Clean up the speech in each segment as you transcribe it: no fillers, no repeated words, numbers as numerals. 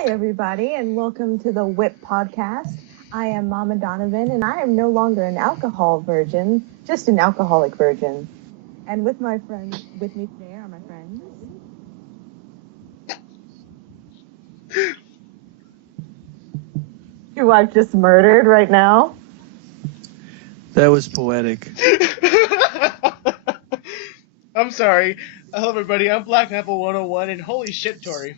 Hi, everybody, and welcome to the W.I.P podcast. I am Mama Donovan, and I am no longer an alcohol virgin, just an alcoholic virgin. And with my friends, with me today are my friends. Your wife just murdered right now. That was poetic. I'm sorry. Hello, everybody. I'm Black Apple 101, and holy shit, Tori.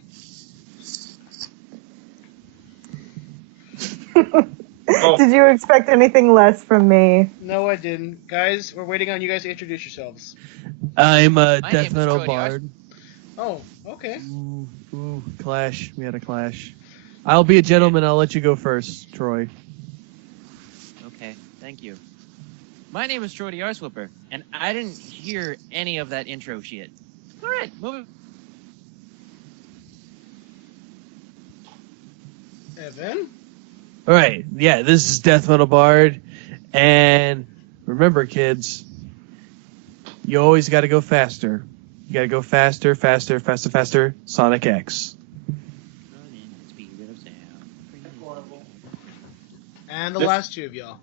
Did you expect anything less from me? No, I didn't. Guys, we're waiting on you guys to introduce yourselves. I'm a My death name is metal Troy bard. Oh, okay. Ooh, clash. We had a clash. I'll be a gentleman. I'll let you go first, Troy. Okay, thank you. My name is Troy the Arsewhipper, and I didn't hear any of that intro shit. All right, moving. Evan? All right. Yeah, this is Death Metal Bard. And remember, kids, you always got to go faster. You got to go faster, faster, faster, faster. Sonic X. And the last two of y'all.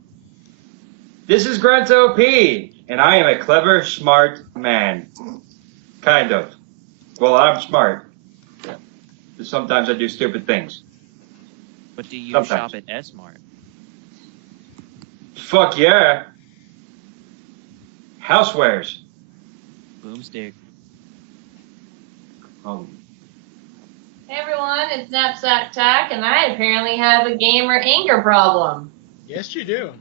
This is Grant OP, and I am a clever, smart man. Kind of. Well, I'm smart. Yeah. Sometimes I do stupid things. But do you Sometimes. shop at S-Mart? Fuck yeah. Housewares. Boomstick. Oh. Hey everyone, it's Knapsack Tack, and I apparently have a gamer anger problem. Yes, you do.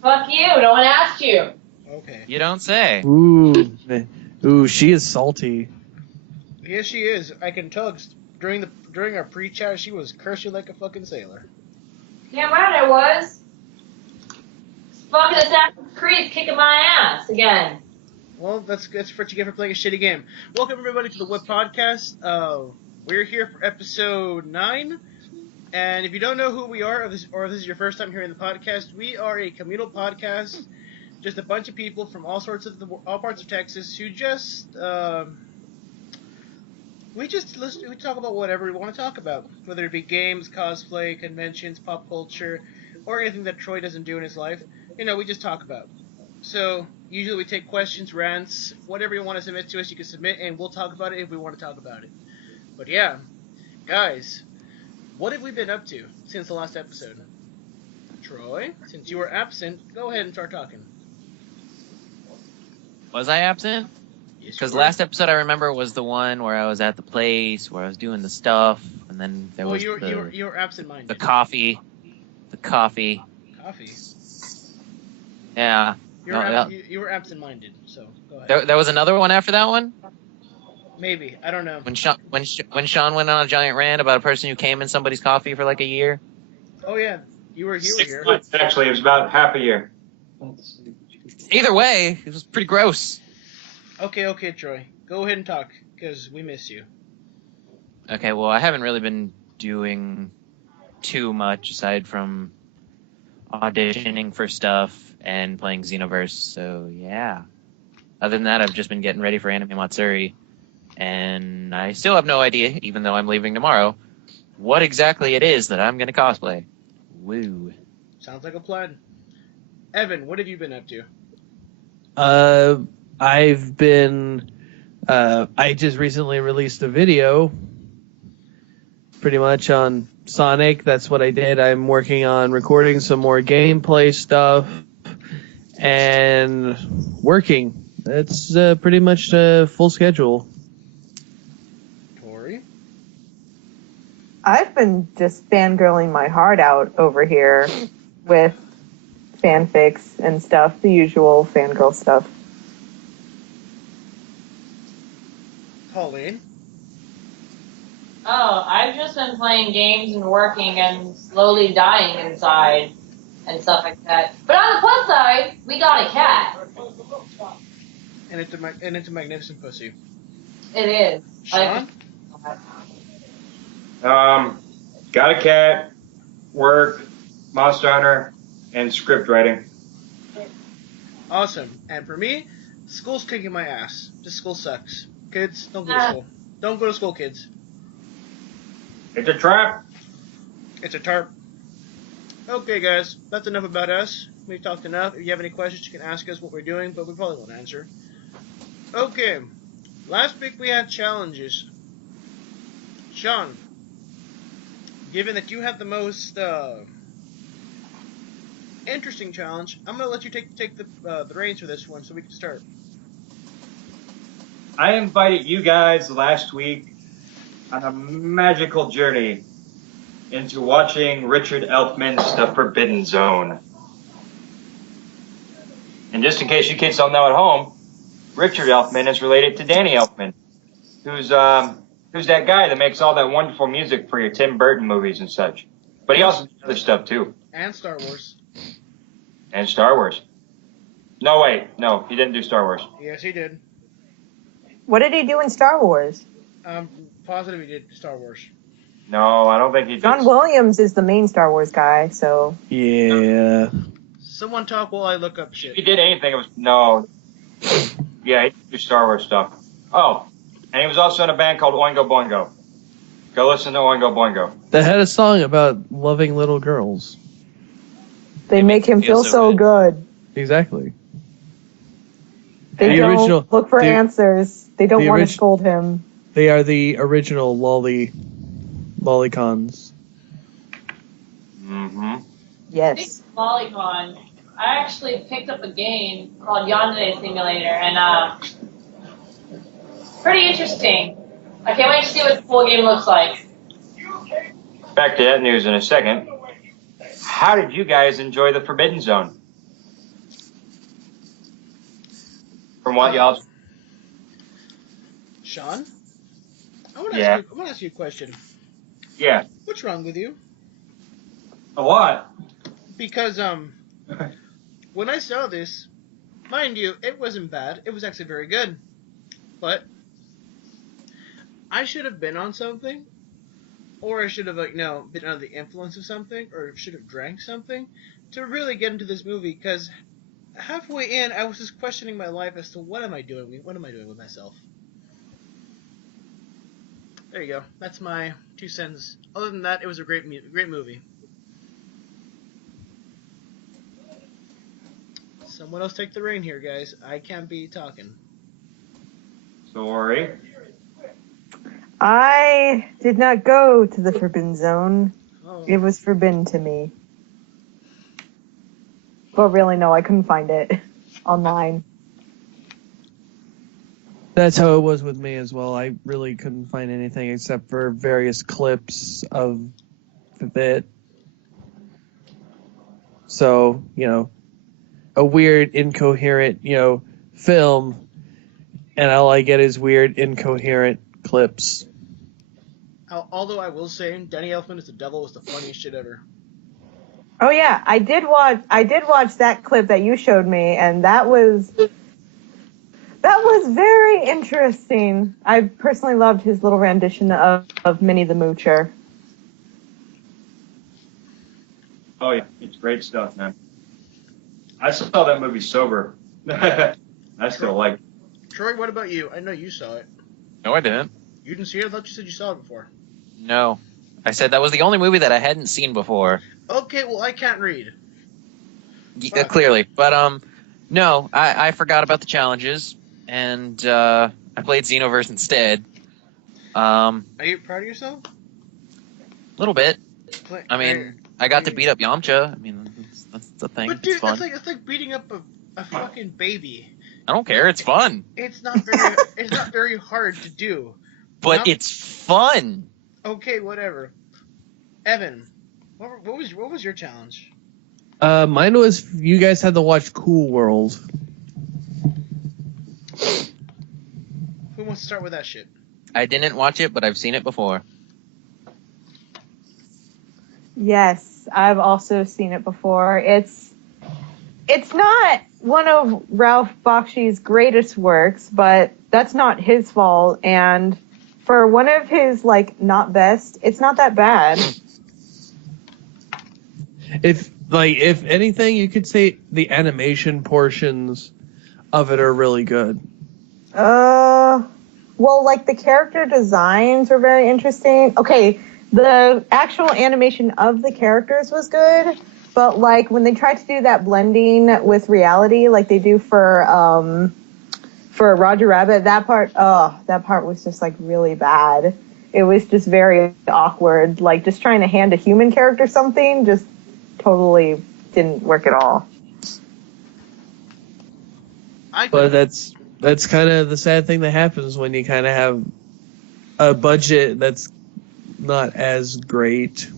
Fuck you, no one asked you. Okay. You don't say. Ooh, she is salty. Yes, she is. I can tell. During our pre-chat, she was cursing like a fucking sailor. Damn right I was. Fucking Assassin's Creed kicking my ass again. Well, that's what you get for playing a shitty game. Welcome, everybody, to the W.I.P podcast. We're here for episode 9. And if you don't know who we are, or this is your first time hearing the podcast, we are a communal podcast. Just a bunch of people from all parts of Texas who just we talk about whatever we want to talk about, whether it be games, cosplay, conventions, pop culture, or anything that Troy doesn't do in his life. We just talk about. So usually we take questions, rants, whatever you want to submit to us, you can submit, and we'll talk about it if we want to talk about it. But yeah, guys, what have we been up to since the last episode? Troy, since you were absent, go ahead and start talking. Was I absent? Yes, Because last episode I remember was the one where I was at the place, where I was doing the stuff, and then there was you were absent-minded. the coffee. The coffee. Coffee? Yeah. You were absent-minded, so go ahead. There was another one after that one? Maybe. I don't know. When Sean went on a giant rant about a person who came in somebody's coffee for like a year? Oh, yeah. You were 6 here. months, actually. It was about half a year. Either way, it was pretty gross. Okay, Troy. Go ahead and talk, because we miss you. Okay, well, I haven't really been doing too much aside from auditioning for stuff and playing Xenoverse, so yeah. Other than that, I've just been getting ready for Anime Matsuri, and I still have no idea, even though I'm leaving tomorrow, what exactly it is that I'm going to cosplay. Woo. Sounds like a plan. Evan, what have you been up to? I've been. I just recently released a video, pretty much on Sonic. That's what I did. I'm working on recording some more gameplay stuff and working. That's pretty much a full schedule. Tori? I've been just fangirling my heart out over here with fanfics and stuff, the usual fangirl stuff. Pauline? Oh, I've just been playing games and working and slowly dying inside and stuff like that. But on the plus side, we got a cat. And it's a magnificent pussy. It is. Sean? Got a cat, work, Monster Hunter, and script writing. Awesome. And for me, school's kicking my ass. This school sucks. Kids, don't go to school. Don't go to school, kids. It's a trap. It's a tarp. Okay, guys, that's enough about us. We've talked enough. If you have any questions, you can ask us what we're doing, but we probably won't answer. Okay, last week we had challenges. Sean, given that you had the most interesting challenge, I'm going to let you take the reins for this one so we can start. I invited you guys last week on a magical journey into watching Richard Elfman's The Forbidden Zone. And just in case you kids don't know at home, Richard Elfman is related to Danny Elfman, who's that guy that makes all that wonderful music for your Tim Burton movies and such. But he also does other stuff too. And Star Wars. And Star Wars. No, wait. No, he didn't do Star Wars. Yes, he did. What did he do in Star Wars? I'm positive he did Star Wars. No, I don't think he did. John Williams is the main Star Wars guy, so... Yeah. Someone talk while I look up shit. If he did anything, it was... No. Yeah, he did do Star Wars stuff. Oh, and he was also in a band called Oingo Boingo. Go listen to Oingo Boingo. That had a song about loving little girls. They make him feel so good. Exactly. They The don't original- look for the- answers. They don't the want to orig- scold him. They are the original lolicons. Mm-hmm. Yes. Lolicon. I actually picked up a game called Yandere Simulator, and pretty interesting. I can't wait to see what the full game looks like. Back to that news in a second. How did you guys enjoy The Forbidden Zone? From what y'all... Sean? I want to ask you a question. Yeah. What's wrong with you? A lot. Because, when I saw this, mind you, it wasn't bad. It was actually very good. But I should have been on something, or I should have, been under the influence of something, or should have drank something to really get into this movie, because halfway in, I was just questioning my life as to what am I doing? What am I doing with myself? There you go. That's my 2 cents. Other than that, it was a great movie. Someone else take the reign here, guys. I can't be talking. Sorry. I did not go to the Forbidden Zone. Oh. It was forbidden to me. But really, no, I couldn't find it online. That's how it was with me as well. I really couldn't find anything except for various clips of it. So, a weird, incoherent, film, and all I get is weird, incoherent clips. Although I will say, Danny Elfman as the devil was the funniest shit ever. Oh yeah, I did watch that clip that you showed me, and that was very interesting. I personally loved his little rendition of Minnie the Moocher. Oh, yeah. It's great stuff, man. I saw that movie sober. I still like it. Troy, what about you? I know you saw it. No, I didn't. You didn't see it? I thought you said you saw it before. No. I said that was the only movie that I hadn't seen before. Okay, well, I can't read. Clearly. But, no, I forgot about the challenges, and I played Xenoverse instead. Are you proud of yourself? A little bit. I mean, I got to beat up Yamcha. I mean, that's the thing. But dude, it's fun. it's like beating up a fucking baby. I don't care. It's fun. It's not very hard to do. But it's fun. Okay, whatever. Evan, what was your challenge? Mine was you guys had to watch Cool World. Who wants to start with that shit? I didn't watch it, but I've seen it before. Yes, I've also seen it before. It's not one of Ralph Bakshi's greatest works, but that's not his fault. And for one of his, not best, it's not that bad. If anything, you could say the animation portions of it are really good. Well, the character designs were very interesting. Okay, The actual animation of the characters was good, but like when they tried to do that blending with reality, like they do for Roger Rabbit, that part was just like really bad. It was just very awkward. Like just trying to hand a human character something just totally didn't work at all. But that's kind of the sad thing that happens when you kind of have a budget that's not as great.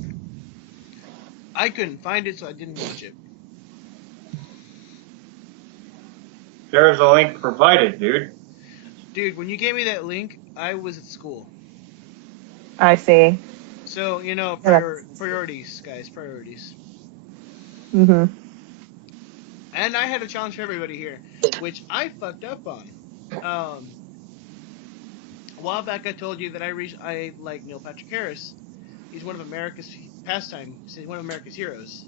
I couldn't find it, so I didn't watch it. There's a link provided, dude. Dude, when you gave me that link, I was at school. I see. So, you know, priorities, guys, priorities. Mm-hmm. And I had a challenge for everybody here, which I fucked up on. A while back I told you that I like Neil Patrick Harris. He's one of America's pastimes. He's one of America's heroes.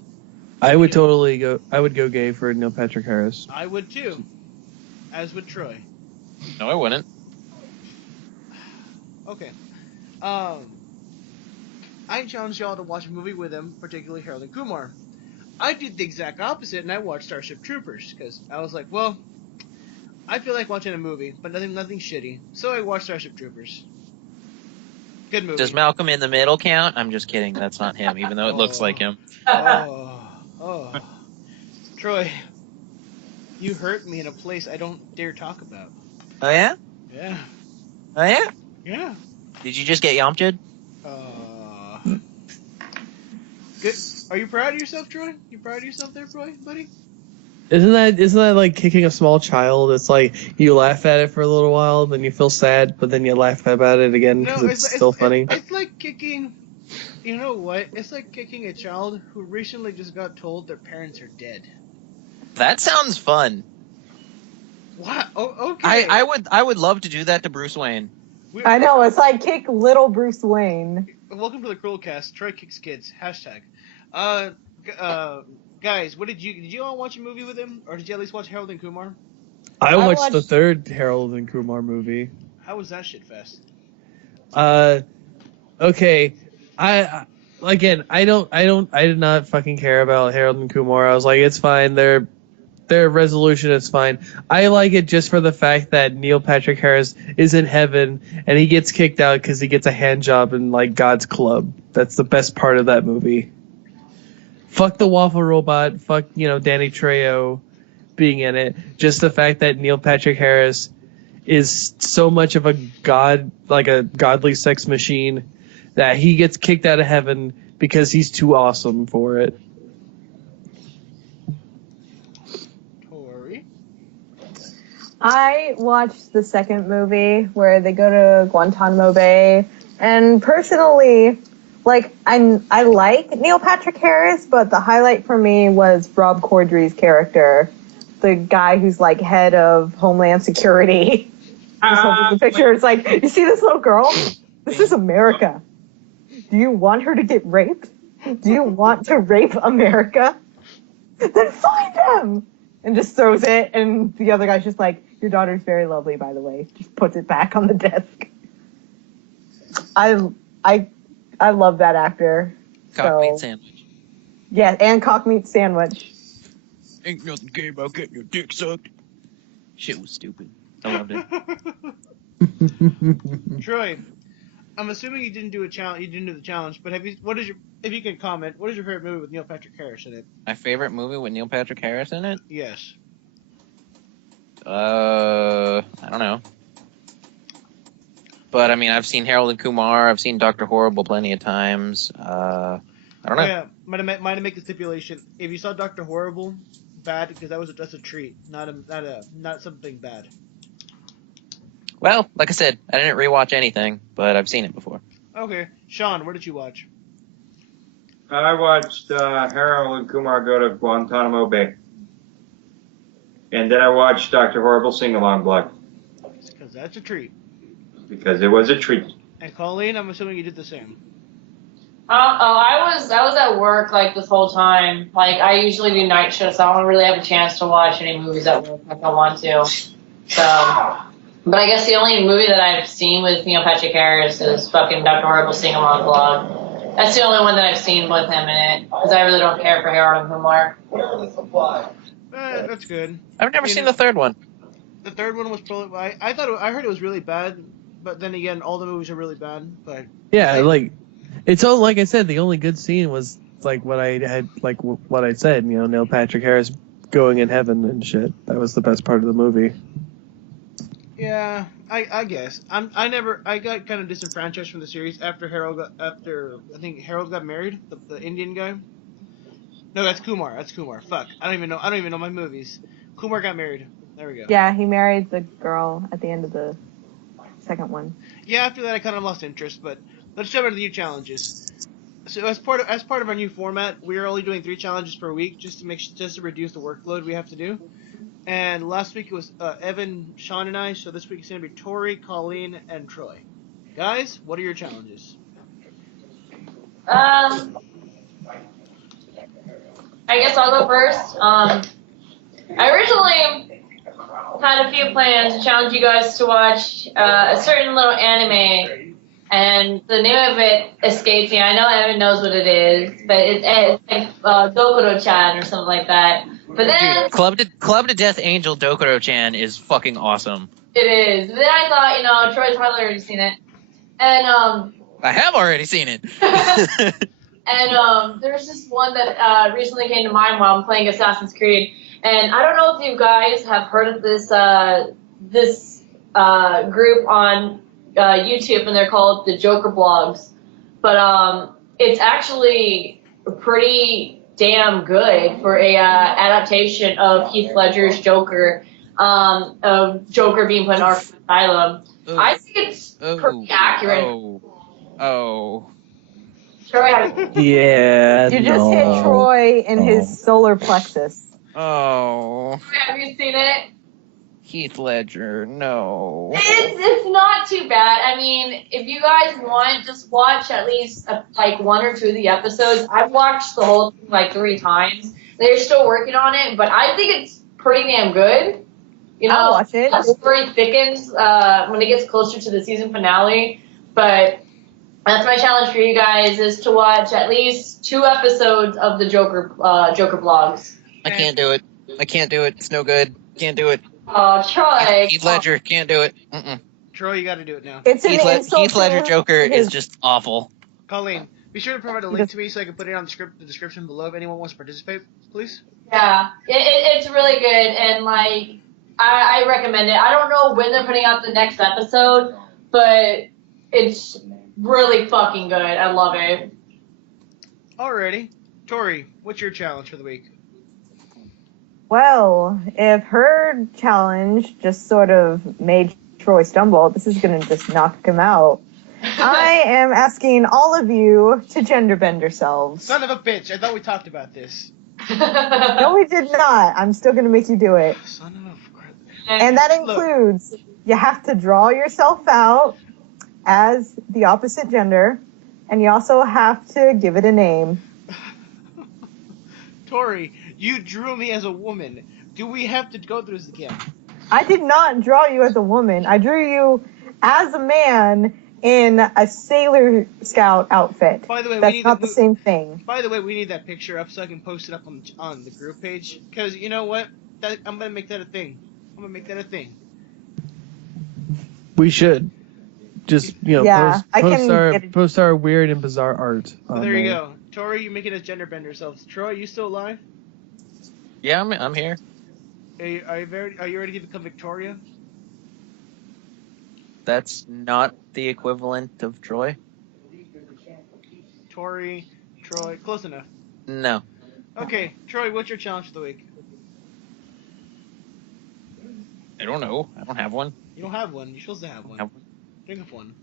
I would go gay for Neil Patrick Harris. I would too. As would Troy. No, I wouldn't. Okay. I challenged y'all to watch a movie with him, particularly Harold and Kumar. I did the exact opposite, and I watched Starship Troopers, because I was like, well, I feel like watching a movie, but nothing shitty. So I watched Starship Troopers. Good movie. Does Malcolm in the Middle count? I'm just kidding. That's not him, even though it looks like him. Oh. Troy, you hurt me in a place I don't dare talk about. Oh, yeah? Yeah. Oh, yeah? Yeah. Did you just get yomched? Good. Are you proud of yourself, Troy? You proud of yourself there, Troy, buddy? Isn't that like kicking a small child? It's like you laugh at it for a little while, then you feel sad, but then you laugh about it again because it's still funny. It's like kicking. You know what? It's like kicking a child who recently just got told their parents are dead. That sounds fun. What? Oh, okay. I would love to do that to Bruce Wayne. I know, it's like kick little Bruce Wayne. Welcome to the Cruel Cast. Troy kicks kids. Hashtag. Guys, did you all watch a movie with him, or did you at least watch Harold and Kumar? I watched the third Harold and Kumar movie. How was that shit fest? Okay, I did not fucking care about Harold and Kumar. I was like, it's fine. Their resolution is fine. I like it just for the fact that Neil Patrick Harris is in heaven and he gets kicked out because he gets a hand job in like God's club. That's the best part of that movie. Fuck the waffle robot. Fuck, Danny Trejo being in it. Just the fact that Neil Patrick Harris is so much of a god, like a godly sex machine, that he gets kicked out of heaven because he's too awesome for it. Tori? I watched the second movie where they go to Guantanamo Bay, and personally, like, I like Neil Patrick Harris, but the highlight for me was Rob Corddry's character, the guy who's like head of Homeland Security. Just looking at the picture, it's like, you see this little girl? This is America. Do you want her to get raped? Do you want to rape America? Then find him! And just throws it, and the other guy's just like, your daughter's very lovely, by the way. Just puts it back on the desk. I love that actor. Cock meat sandwich. Yeah, and cock meat sandwich. Ain't nothing gay about getting your dick sucked. Shit was stupid. I loved it. Troy, I'm assuming you didn't do a challenge. You didn't do the challenge, but if you can comment, what is your favorite movie with Neil Patrick Harris in it? My favorite movie with Neil Patrick Harris in it? Yes. I don't know. But I mean, I've seen Harold and Kumar. I've seen Dr. Horrible plenty of times. I don't know. Yeah, might have make a stipulation. If you saw Dr. Horrible, bad, because that's a treat, not something bad. Well, like I said, I didn't rewatch anything, but I've seen it before. Okay, Sean, what did you watch? I watched Harold and Kumar go to Guantanamo Bay. And then I watched Dr. Horrible Sing Along Block. Because that's a treat. Because it was a treat. And Colleen, I'm assuming you did the same. I was at work like this whole time. Like I usually do night shifts, so I don't really have a chance to watch any movies at work if I want to. So, but I guess the only movie that I've seen with Neil Patrick Harris is fucking Dr. Horrible Sing Along Vlog. That's the only one that I've seen with him in it, because I really don't care for Harold and Kumar. That's good. I've never seen the third one. The third one was probably. I heard it was really bad, but then again, all the movies are really bad. But Yeah, like it's all like I said. The only good scene was like what I had, like what I said. You know, Neil Patrick Harris going in heaven and shit. That was the best part of the movie. yeah, I guess I got kind of disenfranchised from the series after I think Harold got married, the Indian guy. No, that's Kumar. That's Kumar. Fuck, I don't even know my movies. Kumar got married. There we go. Yeah, he married the girl at the end of the second one. Yeah, after that I kind of lost interest, but let's jump into the new challenges. So as part of our new format, we are only doing 3 challenges per week just to reduce the workload we have to do. And last week it was Evan, Sean, and I. So this week it's gonna be Tori, Colleen, and Troy. Guys, what are your challenges? I guess I'll go first. I originally had a few plans to challenge you guys to watch a certain little anime, and the name of it escapes me. I know Evan knows what it is, but it's like Dokuro-chan or something like that. But then Dude, Club to Death Angel Dokuro-chan is fucking awesome. it is. But then I thought, Troy's probably already seen it, and I have already seen it. And there's this one that recently came to mind while I'm playing Assassin's Creed. And I don't know if you guys have heard of this group on YouTube, and they're called the Joker Blogs. But it's actually pretty damn good for a adaptation of Heath Ledger's Joker, of Joker being put in Arkham Asylum. Ooh. I think it's pretty accurate. Oh. Troy, Yeah. You just hit Troy in his solar plexus. Oh. have you seen it? Heath Ledger, no. It's not too bad. I mean, if you guys want, just watch at least like 1 or 2 of the episodes. I've watched the whole thing like 3 times. They're still working on it, but I think it's pretty damn good. I'll watch it. The story thickens when it gets closer to the season finale, but that's my challenge for you guys, is to watch at least 2 episodes of the Joker Blogs. I can't do it. It's no good. Can't do it. Oh, Troy. Heath Ledger, can't do it. Mm-mm. Troy, you got to do it now. It's an insult Heath Ledger to Joker his- is just awful. Colleen, be sure to provide a link to me so I can put it on the description below if anyone wants to participate, please. Yeah, it's really good, and like I recommend it. I don't know when they're putting out the next episode, but it's really fucking good. I love it. Alrighty. Tori, what's your challenge for the week? Well, if her challenge just sort of made Troy stumble, this is going to just knock him out. I am asking all of you to gender bend yourselves. Son of a bitch, I thought we talked about this. No, we did not. I'm still going to make you do it. Son of a... And that includes, you have to draw yourself out as the opposite gender, and you also have to give it a name. Tori, you drew me as a woman. Do we have to go through this again? I did not draw you as a woman. I drew you as a man in a Sailor Scout outfit. By the way, that's not the same thing. By the way, we need that picture up so I can post it up on the group page. Because you know what? I'm going to make that a thing. We should just Yeah, post our weird and bizarre art. So there you go. Tori, you making us gender bend yourselves. Troy, you still alive? Yeah, I'm here. Are you ready to become Victoria? That's not the equivalent of Troy. Tori, Troy, close enough. No. Okay, Troy, what's your challenge for the week? I don't know. I don't have one. You don't have one. You're supposed to have one. Think of one.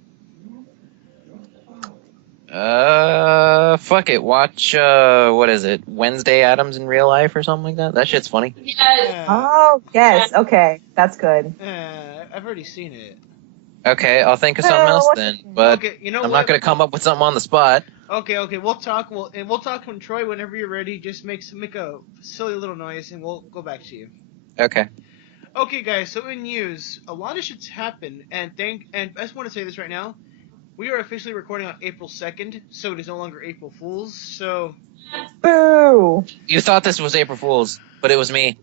Fuck it. Watch, what is it? Wednesday Addams in Real Life or something like that? That shit's funny. Yes. Oh, yes. Okay, that's good. I've already seen it. Okay, I'll think of something else then. But Okay, you know I'm what? not gonna come up with something on the spot. Okay, we'll talk. We'll talk when Troy, whenever you're ready. Just make a silly little noise, and we'll go back to you. Okay. Okay, guys. So in news, a lot of shit's happened, and I just want to say this right now. we are officially recording on April 2nd, so it is no longer April Fool's. So, Boo! You thought this was April Fool's, but it was me.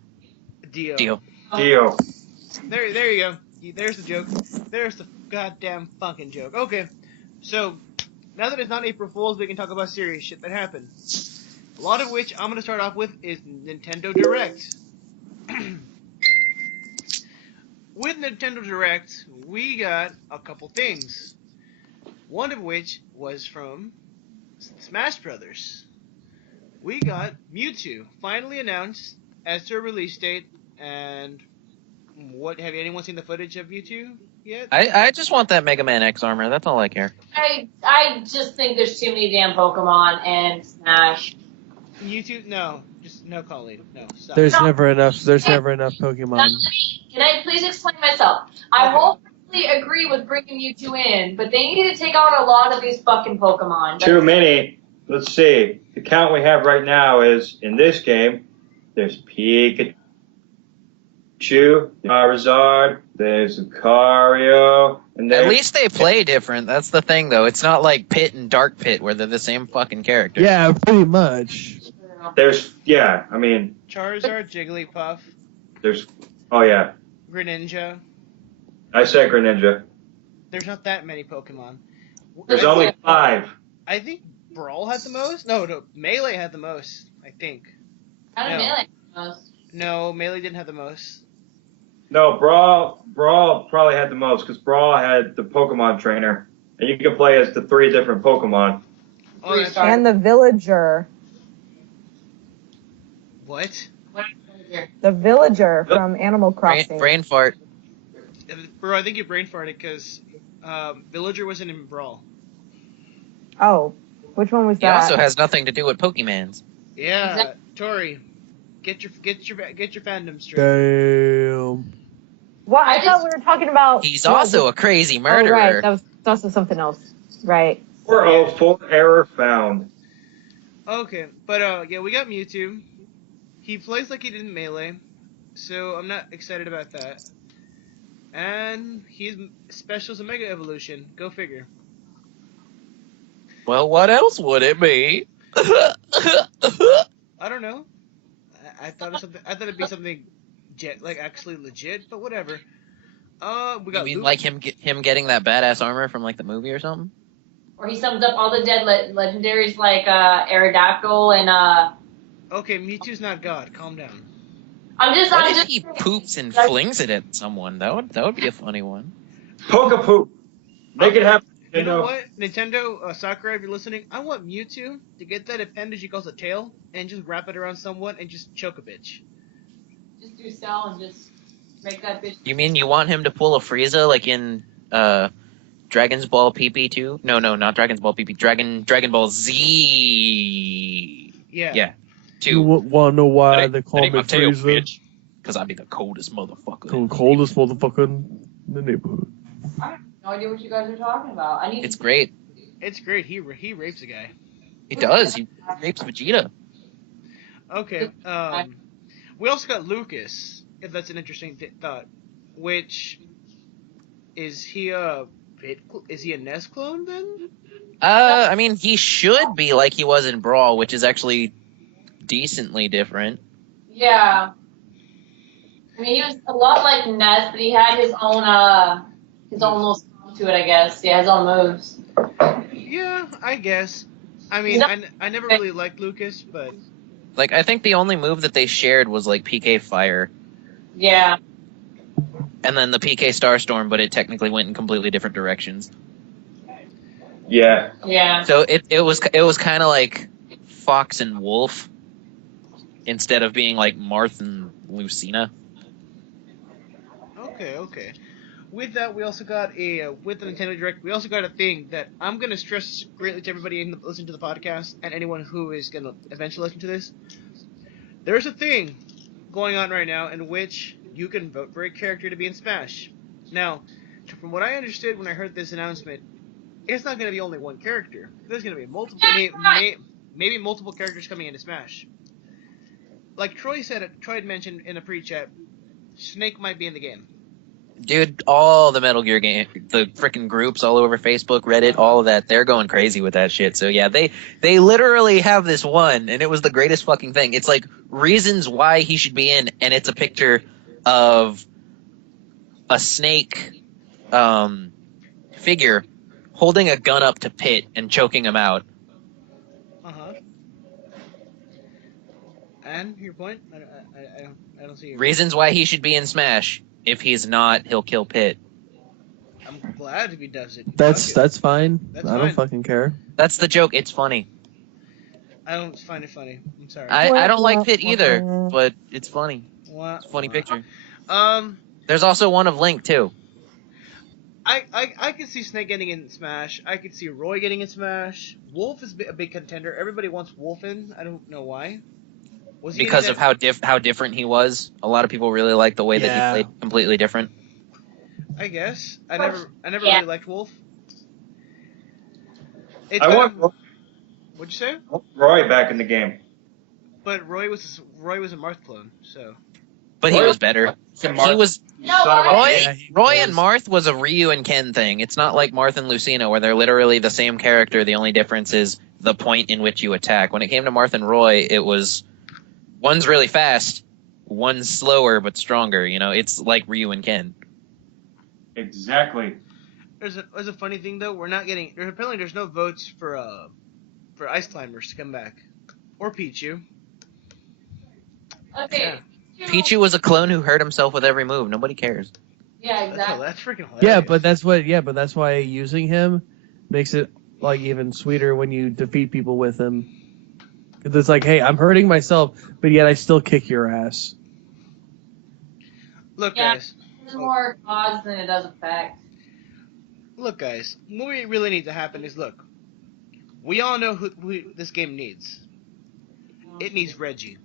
Dio. Deal. Deal. There you go. There's the joke. There's the goddamn fucking joke. Okay, so now that it's not April Fool's, we can talk about serious shit that happened. A lot of which I'm gonna start off with is Nintendo Direct. With Nintendo Direct, we got a couple things. One of which was from Smash Brothers. We got Mewtwo finally announced as to a release date, and what have anyone seen the footage of Mewtwo yet? I just want that Mega Man X armor. That's all I care. I just think there's too many damn Pokemon and Smash. Mewtwo? No, just no, Colleen. No, stop. There's never enough Pokemon. Can I please explain myself? I Okay. wholeheartedly agree with bringing Mewtwo in, but they need to take out a lot of these fucking Pokemon. Too many. Let's see. The count we have right now is, in this game, there's Pikachu, Charizard, there's Lucario, and At there's... least they play different. That's the thing, though. It's not like Pit and Dark Pit where they're the same fucking character. Yeah, pretty much. There's, yeah, I mean, Charizard, Jigglypuff, there's... Oh, yeah. Greninja. I said Greninja. There's not that many Pokemon. There's only 5. I think Brawl had the most. No, Melee had the most. I think. How did No. Melee most? No, Melee didn't have the most. No, Brawl probably had the most, because Brawl had the Pokemon trainer, and you could play as the 3 different Pokemon. Oh, that's Sorry. And the villager. what? The villager from Animal Crossing. Brain fart. Bro, I think you brain farted because Villager wasn't in Brawl. Oh, which one was It that? also has nothing to do with Pokemans. Yeah, Exactly. Tori, get your fandom straight. Well, Damn. I thought we were talking about. He's also a crazy Oh, murderer. right. That's also something else. Right. 404 error found. Okay, but yeah, we got Mewtwo. He plays like he did in Melee, so I'm not excited about that. And he's special as a Mega Evolution. Go figure. Well, what else would it be? I don't know. I thought of something. I thought it'd be something, like actually legit, but whatever. We You got mean Luke. like him getting that badass armor from like the movie or something? Or he sums up all the dead legendaries like Aerodactyl and Okay, Mewtwo's not God. Calm down. I'm just What if he poops and flings it at someone? That would be a funny one. Pokepoop. Make it happen. You know what, Nintendo, Sakurai, if you're listening, I want Mewtwo to get that appendage he calls a tail and just wrap it around someone and just choke a bitch. just do Cell and just make that bitch. You mean you want him to pull a Frieza like in Dragon's Ball PP 2? No, not Dragon's Ball PP. Dragon Ball Z. Yeah. Yeah. You 2. want to know why they call me Frieza? Because I'd be the coldest motherfucker. The coldest motherfucker in the neighborhood. I have no idea what you guys are talking about. I need. It's great. It's great. He rapes a guy. He does. He rapes Vegeta. Okay. We also got Lucas, if that's an interesting thought. Which is he a Ness clone then? I mean, he should be like he was in Brawl, which is actually decently different. Yeah. I mean, he was a lot like Ness, but he had his own little song to it, I guess. Yeah, his own moves. Yeah, I guess. I mean, I never really liked Lucas, but Like, I think the only move that they shared was like PK Fire, Yeah. and then the PK Starstorm, but it technically went in completely different directions. Yeah. Yeah. So it was kind of like Fox and Wolf instead of being like Marth and Lucina. Okay. With that, we also got with the Nintendo Direct, we also got a thing that I'm going to stress greatly to everybody listening to the podcast and anyone who is going to eventually listen to this. There's a thing going on right now in which you can vote for a character to be in Smash. Now, from what I understood when I heard this announcement, it's not going to be only one character. There's going to be maybe multiple characters coming into Smash. Like Troy had mentioned in a pre-chat, Snake might be in the game. Dude, all the Metal Gear game, the freaking groups all over Facebook, Reddit, all of that, they're going crazy with that shit. So yeah, they literally have this one, and it was the greatest fucking thing. It's like reasons why he should be in, and it's a picture of a snake figure holding a gun up to Pit and choking him out. Uh-huh. And your point? I don't see your Reasons why he should be in Smash. If he's not, he'll kill Pit. I'm glad if he does it. That's fine. That's I don't fine. fucking care. That's the joke. It's funny. I don't find it funny. I'm sorry. I don't like Pit either, but it's funny. What? It's a funny picture. Um, There's also one of Link too. I could see Snake getting in Smash. I could see Roy getting in Smash. Wolf is a big contender. Everybody wants Wolf in. I don't know why. Was he Because in of how different he was. A lot of people really liked the way that he played completely different. I guess I never really liked Wolf. It's I want what'd you say? Roy back in the game. But Roy was a Marth clone, so. But he Roy- was better. He Marth- was No, son of a- Roy- Yeah, he Roy was. and Marth was a Ryu and Ken thing. It's not like Marth and Lucina where they're literally the same character. The only difference is the point in which you attack. When it came to Marth and Roy, it was one's really fast, one's slower but stronger. You know, it's like Ryu and Ken. Exactly. There's a funny thing though. We're not getting. Apparently, there's no votes for Ice Climbers to come back, or Pichu. Okay. Pichu was a clone who hurt himself with every move. Nobody cares. Yeah, exactly. That's freaking hilarious. But that's why using him makes it like even sweeter when you defeat people with him. Because it's like, hey, I'm hurting myself, but yet I still kick your ass. Look, Yeah. guys. It's more cause than it does effect. Look, guys. What we really need to happen is look. We all know who this game needs. It needs Reggie.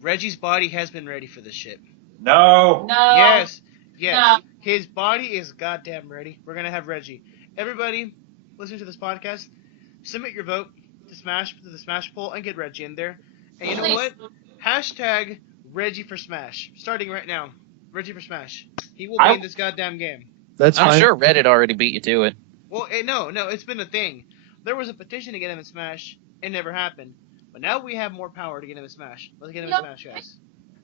Reggie's body has been ready for this shit. No. No. Yes. No. His body is goddamn ready. We're gonna have Reggie. Everybody, listen to this podcast. Submit your vote to the Smash poll and get Reggie in there. And you know Please. what? Hashtag Reggie for Smash. Starting right now. Reggie for Smash. He will be in this goddamn game. That's I'm fine. sure Reddit already beat you to it. Well, no, it's been a thing. There was a petition to get him in Smash. It never happened. But now we have more power to get him in Smash. Let's get him in Smash, guys.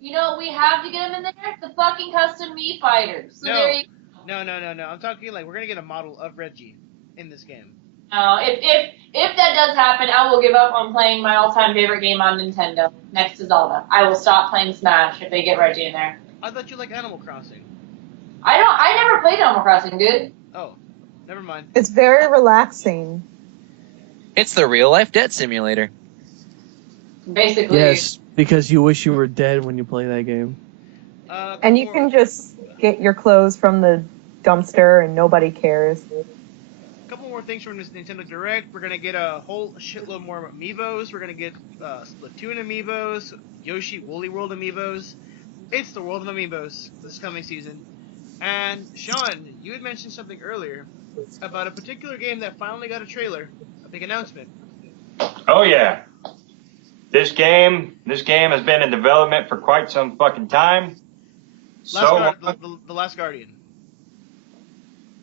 You know what we have to get him in there? The fucking custom Mii fighters. So No. there you No. I'm talking like we're gonna get a model of Reggie in this game. go. If that does happen, I will give up on playing my all-time favorite game on Nintendo next to Zelda. I will stop playing Smash if they get Reggie in there. I thought you liked Animal Crossing. I never played Animal Crossing, dude. Oh, never mind. It's very relaxing. It's the real life debt simulator. Basically. Yes, because you wish you were dead when you play that game. And you can just get your clothes from the dumpster and nobody cares. A couple more things from this Nintendo Direct. We're gonna get a whole shitload more amiibos. We're gonna get Splatoon amiibos, Yoshi Woolly World amiibos. It's the world of amiibos this coming season. And Sean, you had mentioned something earlier about a particular game that finally got a trailer, a big announcement. Oh yeah. This game has been in development for quite some fucking time. The Last Guardian.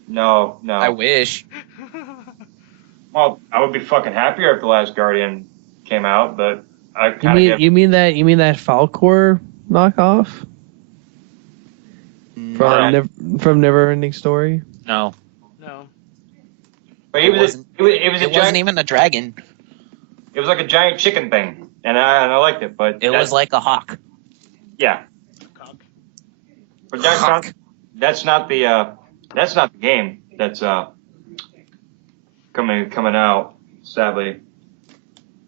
No. I wish. Well, I would be fucking happier if The Last Guardian came out, but I kind of You mean that Falcor knockoff from Neverending Story? No. No. But It it wasn't wasn't even a dragon. It was like a giant chicken thing, and I liked it. But It was like a hawk. yeah. Cock. But Hawk. that's not the game that's coming out. Sadly,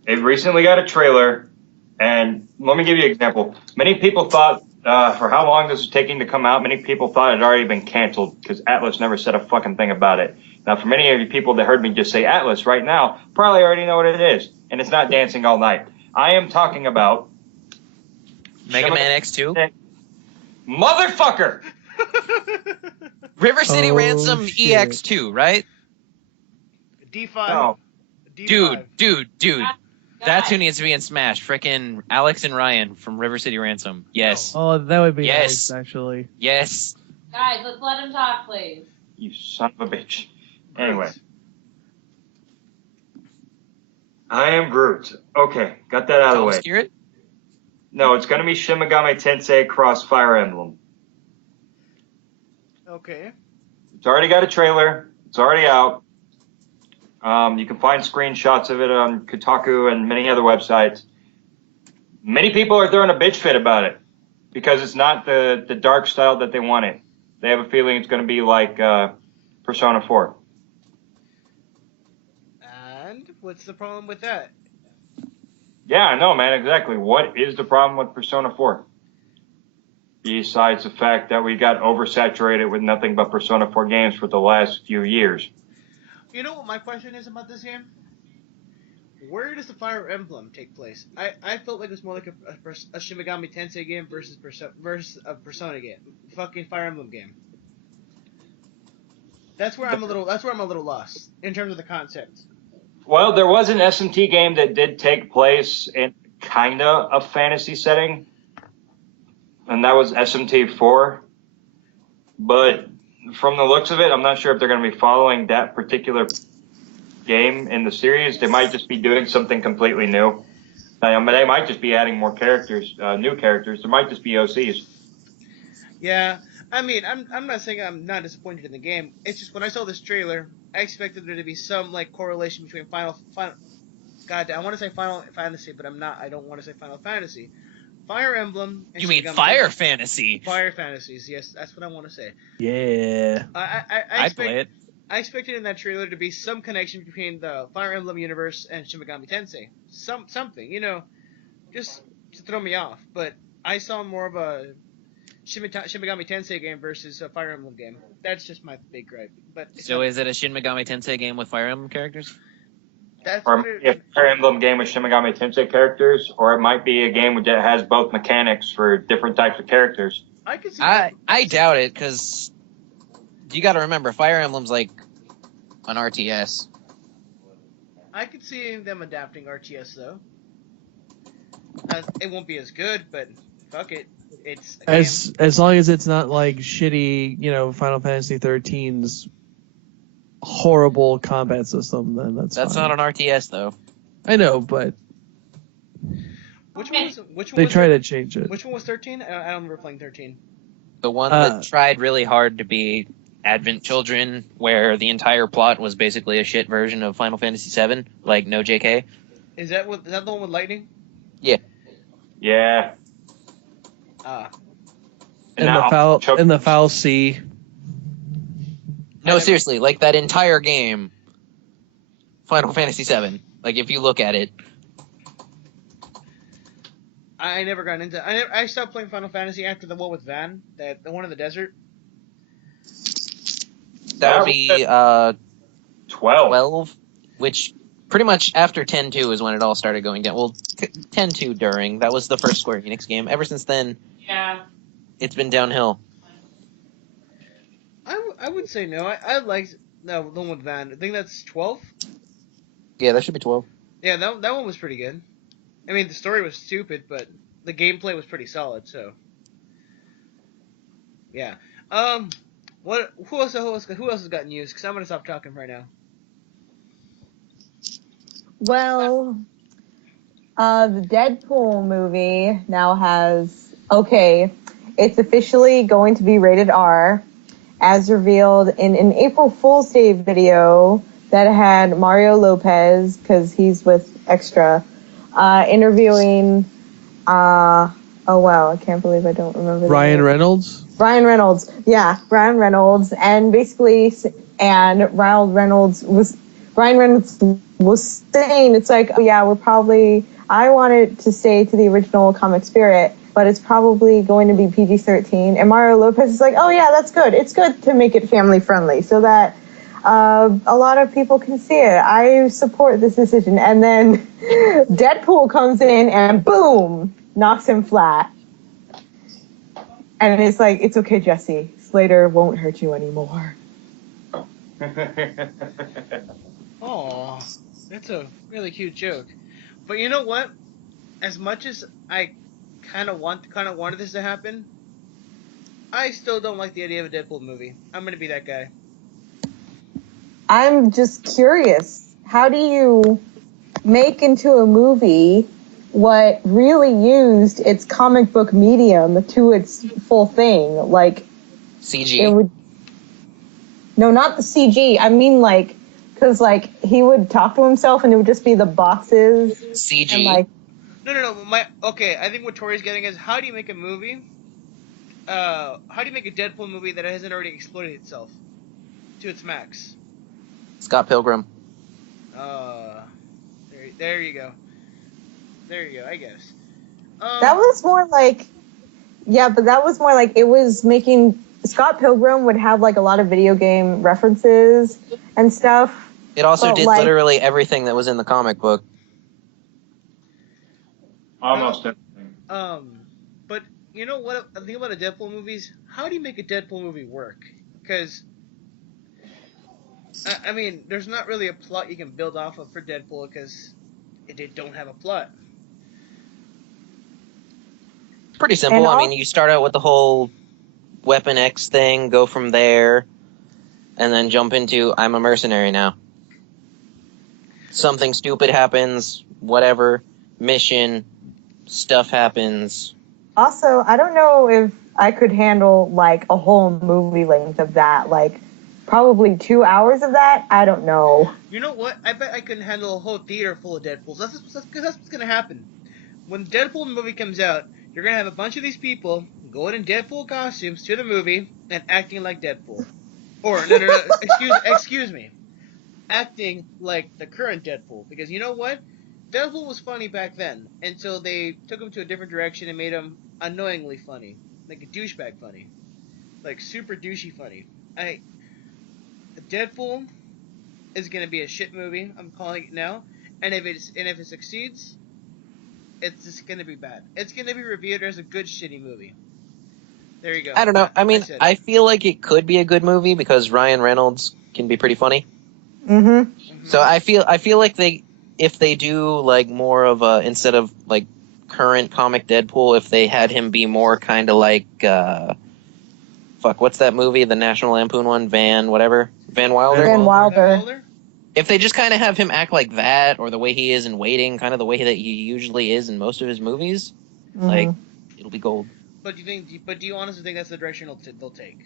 it recently got a trailer, and let me give you an example. Many people thought for how long this was taking to come out, many people thought it had already been canceled because Atlas never said a fucking thing about it. Now, for many of you people that heard me just say Atlas right now, probably already know what it is, and it's not Dancing All Night. I am talking about Mega Man X2. Motherfucker! River City Oh, Ransom shit. EX2, right? D5. No. D5. Dude. That's who needs to be in Smash. Frickin' Alex and Ryan from River City Ransom. Yes. Oh, that would be Yes. nice, actually. Yes. Guys, let's let him talk, please. You son of a bitch. Anyway. I am Groot. Okay, got that out of the way. Spirit? No, it's gonna be Shin Megami Tensei Cross Fire Emblem. Okay. It's already got a trailer. It's already out. You can find screenshots of it on Kotaku and many other websites. Many people are throwing a bitch fit about it because it's not the dark style that they wanted. They have a feeling it's going to be like Persona 4. And what's the problem with that? Yeah, I know, man, exactly. What is the problem with Persona 4? Besides the fact that we got oversaturated with nothing but Persona 4 games for the last few years. You know what my question is about this game? Where does the Fire Emblem take place? I felt like it was more like a Shin Megami Tensei game versus a Persona game, fucking Fire Emblem game. That's where I'm a little lost in terms of the concept. Well, there was an SMT game that did take place in kinda a fantasy setting, and that was SMT 4. But from the looks of it, I'm not sure if they're going to be following that particular game in the series. They might just be doing something completely new. They might just be adding more characters, new characters. There might just be OCs. Yeah, I mean, I'm not saying I'm not disappointed in the game. It's just when I saw this trailer, I expected there to be some like correlation between Final. God, I want to say Final Fantasy, but I'm not. I don't want to say Final Fantasy. Fire Emblem. And You mean Shin Megami Fire Tensei. Fantasy? Fire Fantasies, yes, that's what I want to say. Yeah. I'd play it. I expected in that trailer to be some connection between the Fire Emblem universe and Shin Megami Tensei. Something, just to throw me off. But I saw more of a Shin Megami Tensei game versus a Fire Emblem game. That's just my big gripe. But So is it a Shin Megami Tensei game with Fire Emblem characters? that's Or what a Fire Emblem game with Shin Megami Tensei characters, or it might be a game that has both mechanics for different types of characters. I could see. I doubt it, because you got to remember, Fire Emblem's like an RTS. I could see them adapting RTS though. It won't be as good, but fuck it. It's a game. As long as it's not like shitty, Final Fantasy 13's horrible combat system, then that's not fine. an RTS though. I know, but Which one they was try to change it. Which one was 13? I don't remember playing 13. The one that tried really hard to be Advent Children, where the entire plot was basically a shit version of Final Fantasy VII, like no JK. Is that the one with lightning? Yeah. Yeah. In the foul sea. No, seriously, like that entire game, Final Fantasy VII. Like if you look at it, I never got into. I stopped playing Final Fantasy after the one with Van, the one in the desert. that would be 12. which pretty much after 10-2 is when it all started going down. Well, 10-2 during, that was the first Square Enix game. Ever since then, Yeah. it's been downhill. I would say no. I liked the one with Van. I think that's 12. Yeah, that should be 12. Yeah, that one was pretty good. I mean, the story was stupid, but the gameplay was pretty solid. So, yeah. Who else has got news? Because I'm gonna stop talking right now. Well, the Deadpool movie now has, it's officially going to be rated R, as revealed in an April Fool's Day video that had Mario Lopez, because he's with Extra, interviewing, I can't believe I don't remember Ryan Reynolds? Ryan Reynolds, yeah, Ryan Reynolds, and basically, Ryan Reynolds was saying, it's like, I want it to stay to the original comic spirit, but it's probably going to be PG-13. And Mario Lopez is like, oh yeah, that's good. It's good to make it family friendly so that a lot of people can see it. I support this decision. And then Deadpool comes in and boom, knocks him flat. And it's like, it's okay, Jesse. Slater won't hurt you anymore. Oh, that's a really cute joke. But you know what? As much as I kind of wanted this to happen, I still don't like the idea of a Deadpool movie. I'm gonna be that guy. I'm just curious. How do you make into a movie what really used its comic book medium to its full thing? Like, CG. it would... No, not the CG. I mean, like, because, like, he would talk to himself and it would just be the boxes. CG. And, like... No. Okay, I think what Tori's getting is, how do you make a movie? How do you make a Deadpool movie that hasn't already exploited itself to its max? Scott Pilgrim. There you go. There you go, I guess. That was more like... Yeah, but that was more like it was making... Scott Pilgrim would have, like, a lot of video game references and stuff. It also But, did like, literally everything that was in the comic book. Almost everything. But you know what? I think about the Deadpool movies. How do you make a Deadpool movie work? Because I mean, there's not really a plot you can build off of for Deadpool because they don't have a plot. Pretty simple. And I mean, you start out with the whole Weapon X thing, go from there, and then jump into I'm a mercenary now. Something stupid happens, whatever, mission, stuff happens. Also, I don't know if I could handle, like, a whole movie length of that. Like, probably 2 hours of that? I don't know. You know what? I bet I can handle a whole theater full of Deadpools. That's what's gonna happen. When the Deadpool movie comes out, you're gonna have a bunch of these people going in Deadpool costumes to the movie and acting like Deadpool. Or no. Excuse me. Acting like the current Deadpool, because you know what? Deadpool was funny back then until they took him to a different direction and made him annoyingly funny, like a douchebag funny, like super douchey funny. Deadpool is gonna be a shit movie. I'm calling it now, and if it succeeds, it's just gonna be bad. It's gonna be reviewed as a good shitty movie. There you go. I don't know. I mean, said I it. feel like it could be a good movie because Ryan Reynolds can be pretty funny. Mm-hmm. So I feel like if they do like more of a, instead of like current comic Deadpool, if they had him be more kind of like what's that movie, the National Lampoon one, Van Wilder. Van Wilder. If they just kind of have him act like that, or the way he is in Waiting, kind of the way that he usually is in most of his movies, like, it'll be gold. But do you honestly think that's the direction they'll take?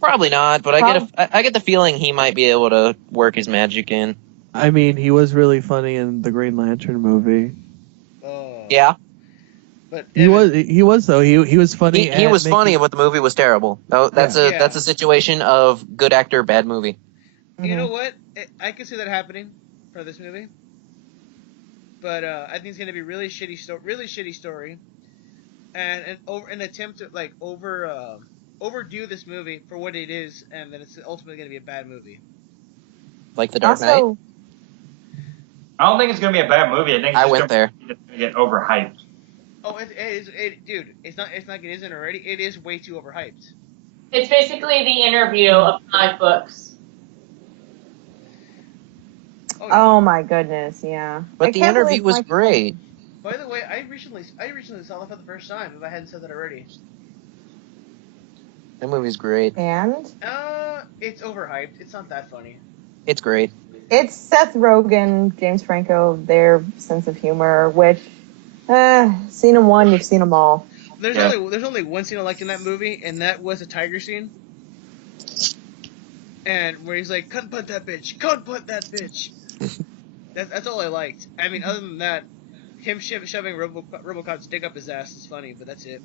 Probably not, but I get the feeling he might be able to work his magic in. I mean, he was really funny in the Green Lantern movie. Yeah, But He was though. He was funny. he was funny, but the movie was terrible. Oh, that's Yeah. a situation of good actor, bad movie. You know what? I can see that happening for this movie. But I think it's gonna be really shitty story, and an attempt to like overdo this movie for what it is, and then it's ultimately gonna be a bad movie. Like The Dark Knight. Also, I don't think it's gonna be a bad movie. I think it's I just went there. gonna get overhyped. Oh, it is, dude. It's not like it isn't already. It is way too overhyped. It's basically the interview of comic books. oh my goodness, yeah. But I the can't interview believe was Mike- great. By the way, I recently saw that for the first time. If I hadn't said that already. That movie's great. And It's overhyped. It's not that funny. It's great. it's Seth Rogen, James Franco, their sense of humor, which, seen them one, you've seen them all. There's Yeah. only one scene I liked in that movie, and that was a tiger scene. And where he's like, "Cunt punt that bitch, cunt punt that bitch." That's all I liked. I mean, other than that, him shoving RoboCop's dick up his ass is funny, but that's it.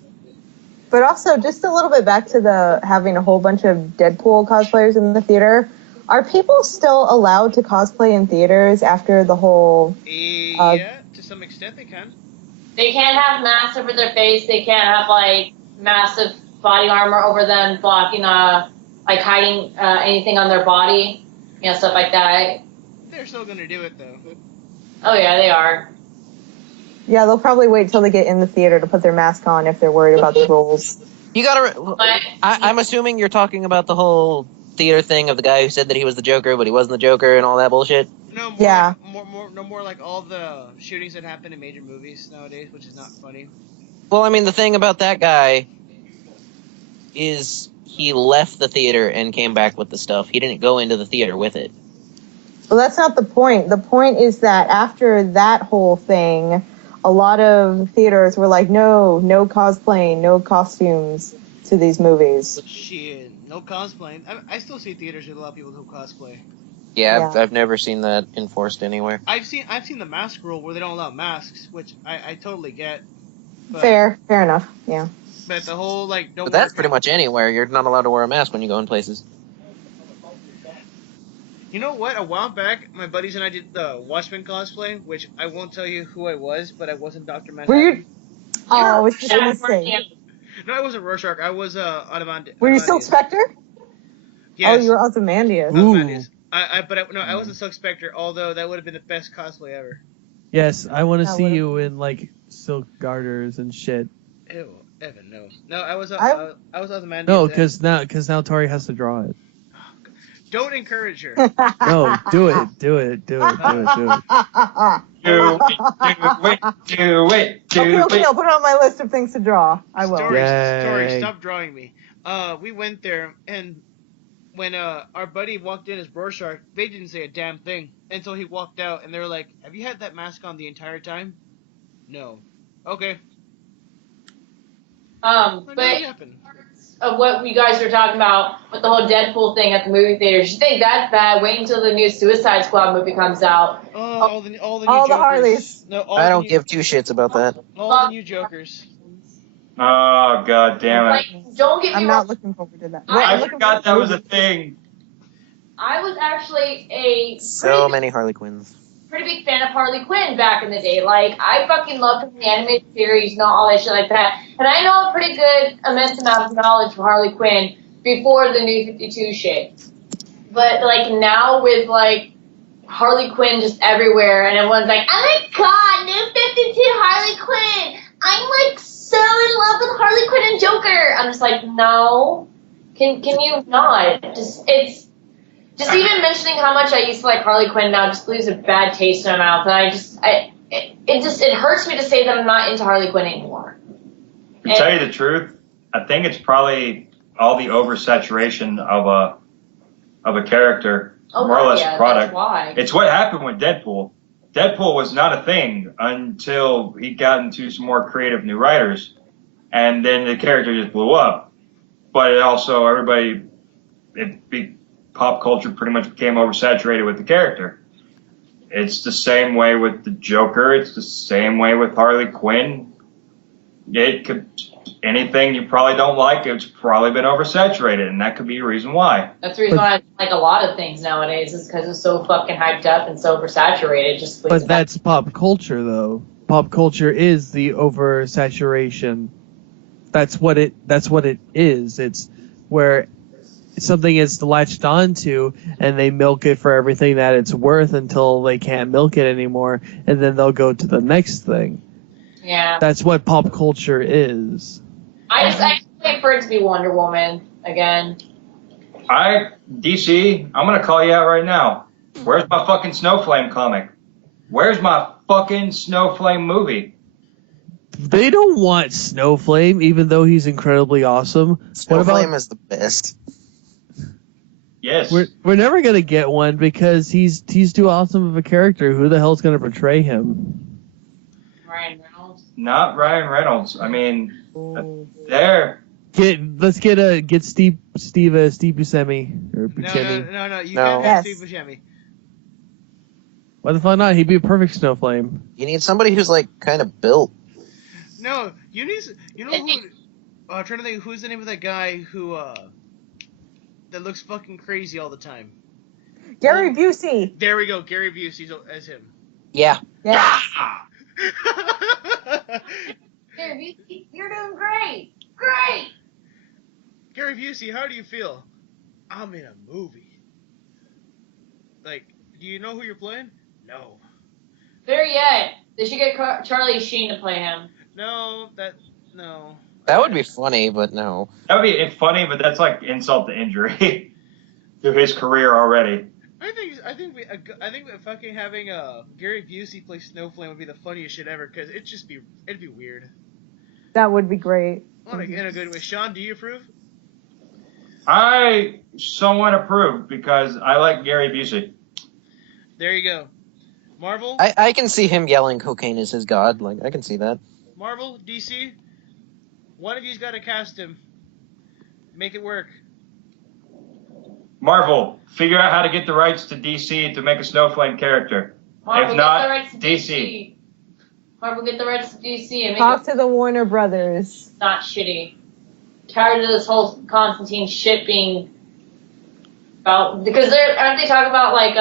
But also, just a little bit back to the having a whole bunch of Deadpool cosplayers in the theater. Are people still allowed to cosplay in theaters after the whole... Yeah, to some extent they can. They can't have masks over their face. They can't have like massive body armor over them, blocking, like hiding anything on their body, stuff like that. They're still gonna do it though. Oh yeah, they are. Yeah, they'll probably wait till they get in the theater to put their mask on if they're worried about the rules. You gotta. I'm assuming you're talking about the whole theater thing of the guy who said that he was the Joker, but he wasn't the Joker, and all that bullshit. No, Yeah. More like all the shootings that happen in major movies nowadays, which is not funny. Well, I mean, the thing about that guy is he left the theater and came back with the stuff. He didn't go into the theater with it. Well, that's not the point. The point is that after that whole thing, a lot of theaters were like, no cosplaying, no costumes to these movies. Shit, no cosplaying. I still see theaters with a lot of people who cosplay. Yeah, Yeah. I've never seen that enforced anywhere. I've seen the mask rule where they don't allow masks, which I totally get. But, Fair enough. Yeah. But the whole like don't But wear that's pretty much anywhere. You're not allowed to wear a mask when you go in places. You know what? A while back, my buddies and I did the Watchmen cosplay, which I won't tell you who I was, but I wasn't Dr. Manhattan. Were you? Oh, I was just gonna say. No, I wasn't Rorschach. I was Ozymandias. Were you Silk Spectre? Yes. Oh, you were Ozymandias. Ooh. Ozymandias. I wasn't Silk Spectre, although that would have been the best cosplay ever. Yes, I want to That see would've- you in like silk garters and shit. Ew, Evan, no. No, I was Ozymandias. No, because now Tori has to draw it. Don't encourage her. No, do it. Do it. Do it. Okay, I'll put it on my list of things to draw. I will. Story, Yay. stop drawing me. We went there, and when our buddy walked in as Rorschach, they didn't say a damn thing until he walked out, and they were like, "Have you had that mask on the entire time?" No. Okay. What But happened? of what you guys were talking about with the whole Deadpool thing at the movie theaters, you think that's bad? Wait until the new Suicide Squad movie comes out. Oh, all the new all the Jokers. Harleys. No, all I the don't new, give two shits about that. all the new Jokers. Oh, god damn it. Like, don't get me I'm wrong. not looking forward to that. I forgot that was a thing. I was actually a So many Harley Quinns. pretty big fan of Harley Quinn back in the day. Like, I fucking loved the animated series and all that shit like that. And I know a pretty good immense amount of knowledge of Harley Quinn before the New 52 shit. But, like, now with, like, Harley Quinn just everywhere, and everyone's like, oh my god, New 52 Harley Quinn! I'm, like, so in love with Harley Quinn and Joker! I'm just like, no. Can you not? Just even mentioning how much I used to like Harley Quinn now just leaves a bad taste in my mouth. And it hurts me to say that I'm not into Harley Quinn anymore. To tell you the truth, I think it's probably all the oversaturation of a character, more or less product. That's why. It's what happened with Deadpool. Deadpool was not a thing until he got into some more creative new writers, and then the character just blew up. But it also, pop culture pretty much became oversaturated with the character. It's the same way with the Joker. It's the same way with Harley Quinn. Anything you probably don't like, it's probably been oversaturated, and that could be a reason why. That's the reason why I like a lot of things nowadays is because it's so fucking hyped up and so oversaturated. But that's pop culture, though. Pop culture is the oversaturation. That's what it is. It's where something is latched onto, and they milk it for everything that it's worth until they can't milk it anymore, and then they'll go to the next thing. Yeah. That's what pop culture is. I wait for it to be Wonder Woman again. DC, I'm gonna call you out right now. Where's my fucking Snowflame comic? Where's my fucking Snowflame movie? They don't want Snowflame, even though he's incredibly awesome. Snowflame is the best. Yes. We're never gonna get one because he's too awesome of a character. Who the hell's gonna portray him? Ryan Reynolds. Not Ryan Reynolds. I mean, there. Let's get Steve Buscemi or Buscemi. No. You No. can't have Yes. Steve Buscemi. Why the fuck not? He'd be a perfect Snowflame. You need somebody who's like kind of built. No, you know who? I'm trying to think. Who's the name of that guy who that looks fucking crazy all the time? Gary Busey. There we go. Gary Busey as him. Yeah. Yeah. You're doing great. Great. Gary Busey, how do you feel? I'm in a movie. Like, do you know who you're playing? No. There yet. They should get Charlie Sheen to play him. No. That would be funny, but no. That would be funny, but that's like insult to injury to his career already. I think fucking having Gary Busey play Snowflame would be the funniest shit ever because it'd be weird. That would be great. In a good way. Sean, do you approve? I somewhat approve because I like Gary Busey. There you go. Marvel, I can see him yelling cocaine is his god. Like, I can see that. Marvel, DC. One of you's got to cast him. Make it work. Marvel, figure out how to get the rights to DC to make a Snowflame character. Marvel, If not, get the rights to DC. Marvel, get the rights to DC and make Talk it to the Warner Brothers. not shitty. Tired of this whole Constantine shit being about because aren't they talking about like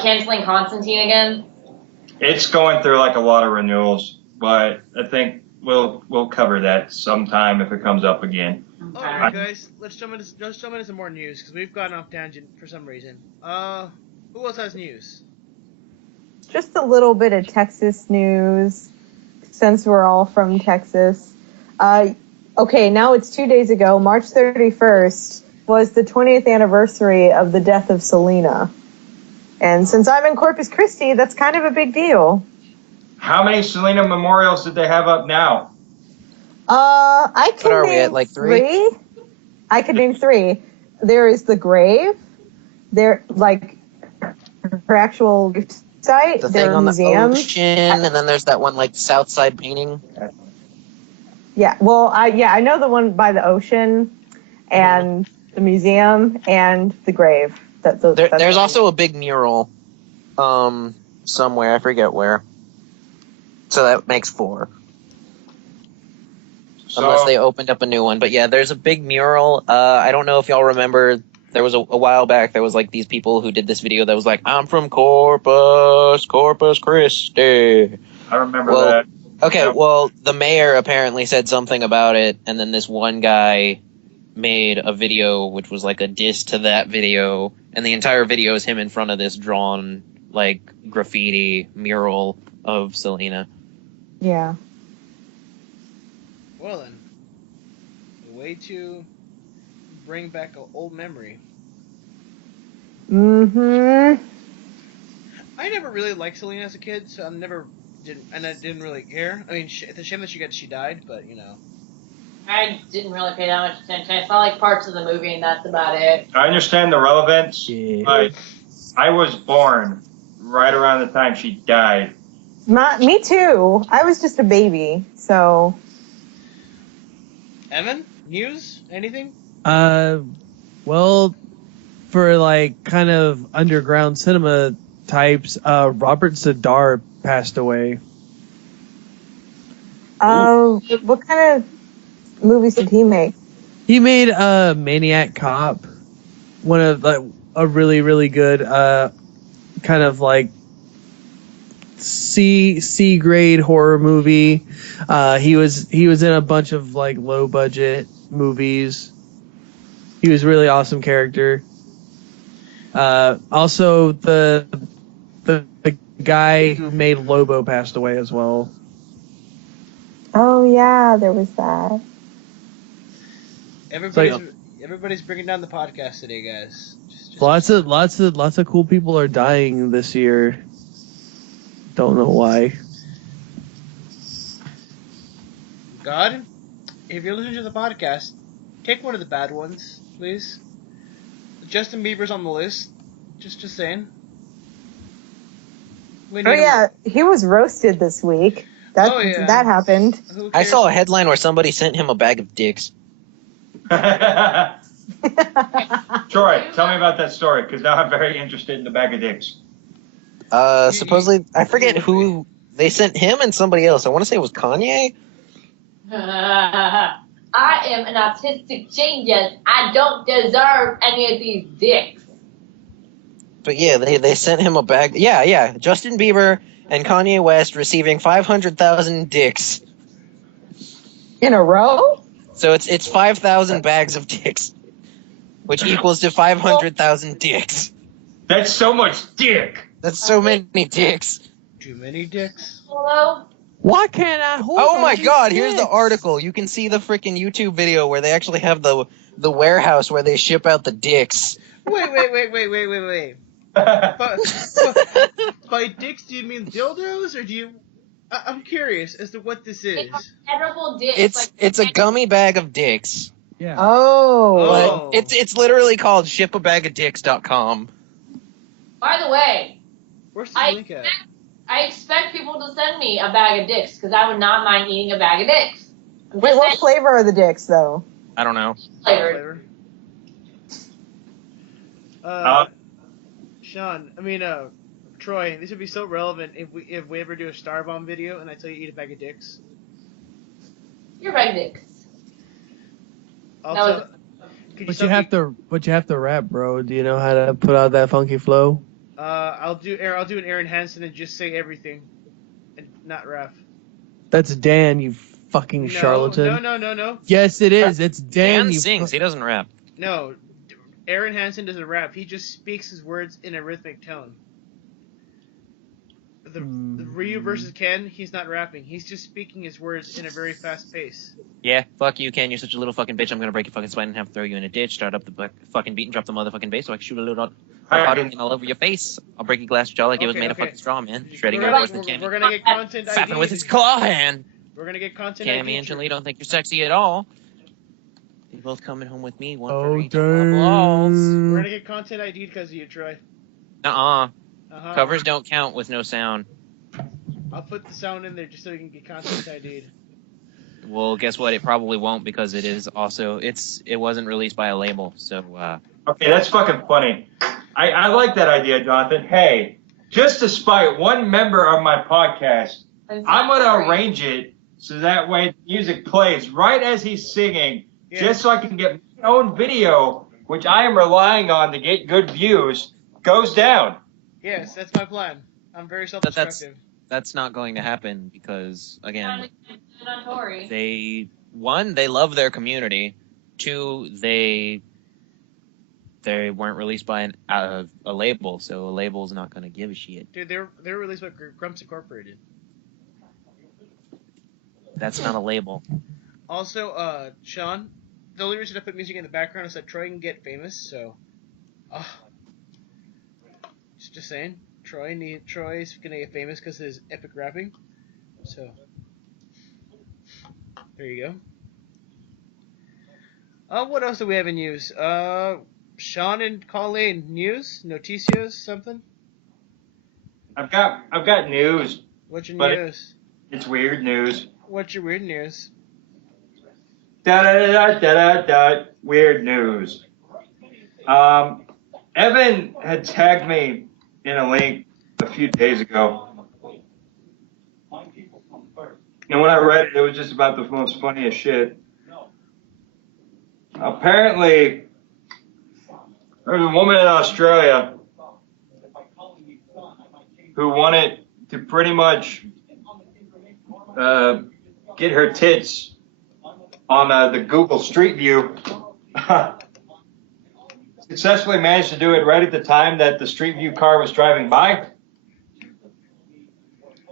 canceling Constantine again? It's going through like a lot of renewals, but I think we'll cover that sometime if it comes up again. All right, guys, let's jump into some more news because we've gone off tangent for some reason. Who else has news? Just a little bit of Texas news, since we're all from Texas. Okay, now it's 2 days ago. March 31st was the 20th anniversary of the death of Selena. And since I'm in Corpus Christi, that's kind of a big deal. How many Selena memorials did they have up now? I can What are we name at, like, three? I could name three. There is the grave. There, like, her actual site. The There thing are on the museums. ocean, and then there's that one like Southside painting. Yeah, well, I know the one by the ocean, and the museum, and the grave. There's also a big mural, somewhere, I forget where. So that makes 4. So, Unless they opened up a new one. But yeah, there's a big mural. I don't know if y'all remember, there was a while back, there was like these people who did this video that was like, I'm from Corpus Christi. I remember Well, that. Okay, Yeah. well, the mayor apparently said something about it, and then this one guy made a video which was like a diss to that video, and the entire video is him in front of this drawn, like, graffiti mural of Selena. Yeah. Well then, a way to bring back an old memory. Mm-hmm. I never really liked Selena as a kid, so I didn't really care. I mean, it's a shame that she died, but you know. I didn't really pay that much attention. I saw like parts of the movie, and that's about it. I understand the relevance, Yeah. but I was born right around the time she died. Me too. I was just a baby, so. Evan, news? Anything? Well, for like kind of underground cinema types, Robert Zadar passed away. What kind of movies did he make? He made Maniac Cop, one of like a really really good kind of like C grade horror movie. He was in a bunch of like low budget movies. He was a really awesome character. Also the guy who made Lobo passed away as well. Oh yeah, there was that. Everybody's bringing down the podcast today, guys. Lots of cool people are dying this year. Don't know why. God, if you're listening to the podcast, take one of the bad ones, please. Justin Bieber's on the list. Just saying. We need Oh yeah, he was roasted this week. That happened. Who I cares? saw a headline where somebody sent him a bag of dicks. Troy, tell me about that story, because now I'm very interested in the bag of dicks. Supposedly, I forget who they sent him and somebody else. I want to say it was Kanye. I am an autistic genius. I don't deserve any of these dicks. But yeah, they sent him a bag. Yeah. Justin Bieber and Kanye West receiving 500,000 dicks. In a row? So it's 5,000 bags of dicks, which equals to 500,000 dicks. That's so much dick! That's so many dicks. Too many dicks. Hello? Why can't I hold Oh on my to god, here's the sticks? article. You can see the freaking YouTube video where they actually have the warehouse where they ship out the dicks. Wait. By dicks, do you mean dildos, or do you... I'm curious as to what this is. Edible dicks. It's a gummy bag of dicks. Yeah. Oh. But it's literally called shipabagofdicks.com. By the way, Where's the link at? I expect people to send me a bag of dicks because I would not mind eating a bag of dicks. I'm Wait, just what saying flavor are the dicks, though? I don't know. flavored. Sean, Troy, this would be so relevant if we ever do a Star Bomb video and I tell you to eat a bag of dicks. Your bag of dicks. Also, But you have to rap, bro. Do you know how to put out that funky flow? I'll do an Aaron Hansen and just say everything, and not rap. That's Dan, you fucking charlatan. No. Yes, it is. It's Dan. Dan sings. He doesn't rap. No, Aaron Hansen doesn't rap. He just speaks his words in a rhythmic tone. The Ryu versus Ken, he's not rapping. He's just speaking his words in a very fast pace. Yeah, fuck you, Ken. You're such a little fucking bitch. I'm gonna break your fucking spine and have to throw you in a ditch, start up the fucking beat and drop the motherfucking bass so I can shoot a little all over your face. I'll break your glass jaw like it was made of fucking straw, man. Shredding your worse than Cammy. We're gonna get content ID. Fapping with his claw hand. We're gonna get content Cammy ID. and Julie don't think you're sexy at all. You're both coming home with me, one for Oh, each of our balls. We're gonna get content ID because of you, Troy. Covers don't count with no sound. I'll put the sound in there just so you can get content ID'd. Well, guess what? It probably won't because it wasn't released by a label. So Okay, that's fucking funny. I like that idea, Jonathan. Hey, just to spite one member of my podcast, I'm gonna arrange it so that way the music plays right as he's singing, just so I can get my own video, which I am relying on to get good views, goes down. Yes, that's my plan. I'm very self-destructive. That's not going to happen because, again, Tory. they love their community. 2, they weren't released by a label, so a label's not going to give a shit. Dude, they're released by Grumps Incorporated. That's not a label. Also, Sean, the only reason I put music in the background is that Troy can get famous, so... just saying. Troy's gonna get famous because of his epic rapping. So, there you go. What else do we have in news? Sean and Colleen, news? Noticias, something? I've got news. What's your but news? It's weird news. What's your weird news? Weird news. Evan had tagged me in a link a few days ago. And when I read it, it was just about the most funniest shit. Apparently, there's a woman in Australia who wanted to pretty much get her tits on the Google Street View. Successfully managed to do it right at the time that the Street View car was driving by.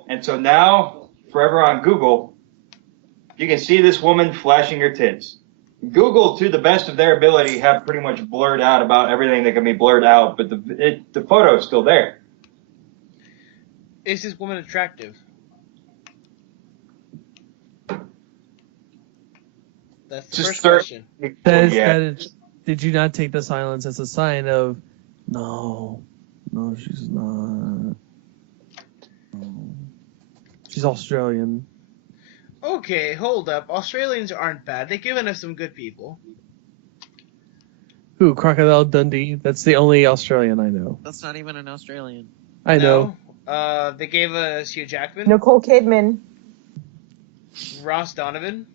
And so now, forever on Google, you can see this woman flashing her tits. Google, to the best of their ability, have pretty much blurred out about everything that can be blurred out, but the photo is still there. Is this woman attractive? That's the first question. Did you not take the silence as a sign of, no, she's not. No. She's Australian. Okay, hold up. Australians aren't bad. They've given us some good people. Who? Crocodile Dundee? That's the only Australian I know. That's not even an Australian. I know. They gave us Hugh Jackman. Nicole Kidman. Ross Donovan.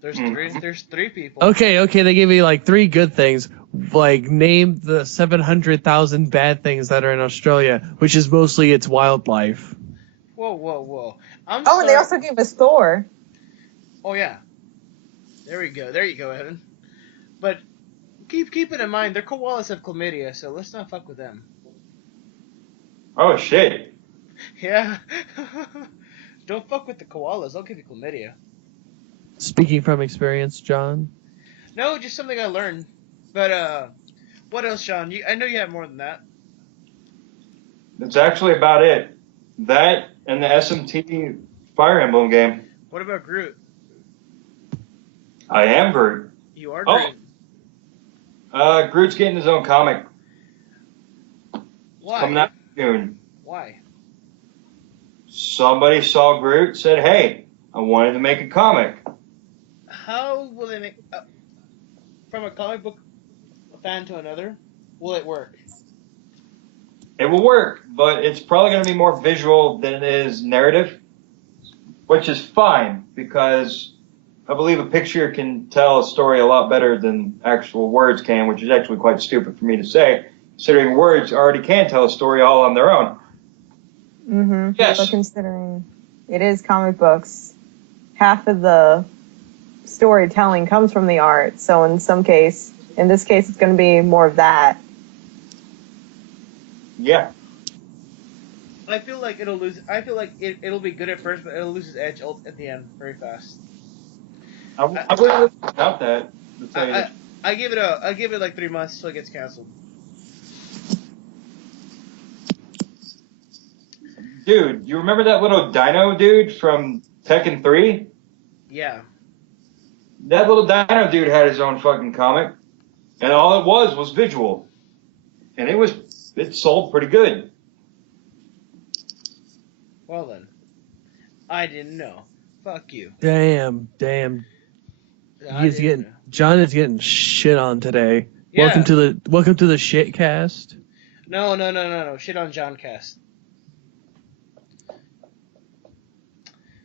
There's three people. Okay, they gave me like 3 good things. Like, name the 700,000 bad things that are in Australia, which is mostly its wildlife. Whoa. And they also gave us Thor. Oh, yeah. There you go, Evan. But keep it in mind, their koalas have chlamydia, so let's not fuck with them. Oh, shit. Yeah. Don't fuck with the koalas. They'll give you chlamydia. Speaking from experience, John? No, just something I learned. But, what else, Sean? I know you have more than that. That's actually about it. That and the SMT Fire Emblem game. What about Groot? I am Groot. You are Oh. Groot. Groot's getting his own comic. Why? Coming out soon. Why? Somebody saw Groot, said, "Hey, I wanted to make a comic." How will they make from a comic book fan to another? Will it work? It will work, but it's probably going to be more visual than it is narrative, which is fine because I believe a picture can tell a story a lot better than actual words can, which is actually quite stupid for me to say, considering words already can tell a story all on their own. Mm-hmm. Yes. But considering it is comic books, half of the storytelling comes from the art. So in this case, it's going to be more of that. Yeah. I feel like it'll lose. I feel like it'll be good at first, but it'll lose its edge at the end very fast. I wouldn't doubt that. To tell you the I give it like 3 months till it gets canceled. Dude, you remember that little dino dude from Tekken 3? Yeah. That little dino dude had his own fucking comic, and all it was visual. And it sold pretty good. Well then, I didn't know. Fuck you. Damn. John is getting shit on today. Yeah. Welcome to the shit cast. No. Shit on John Cast.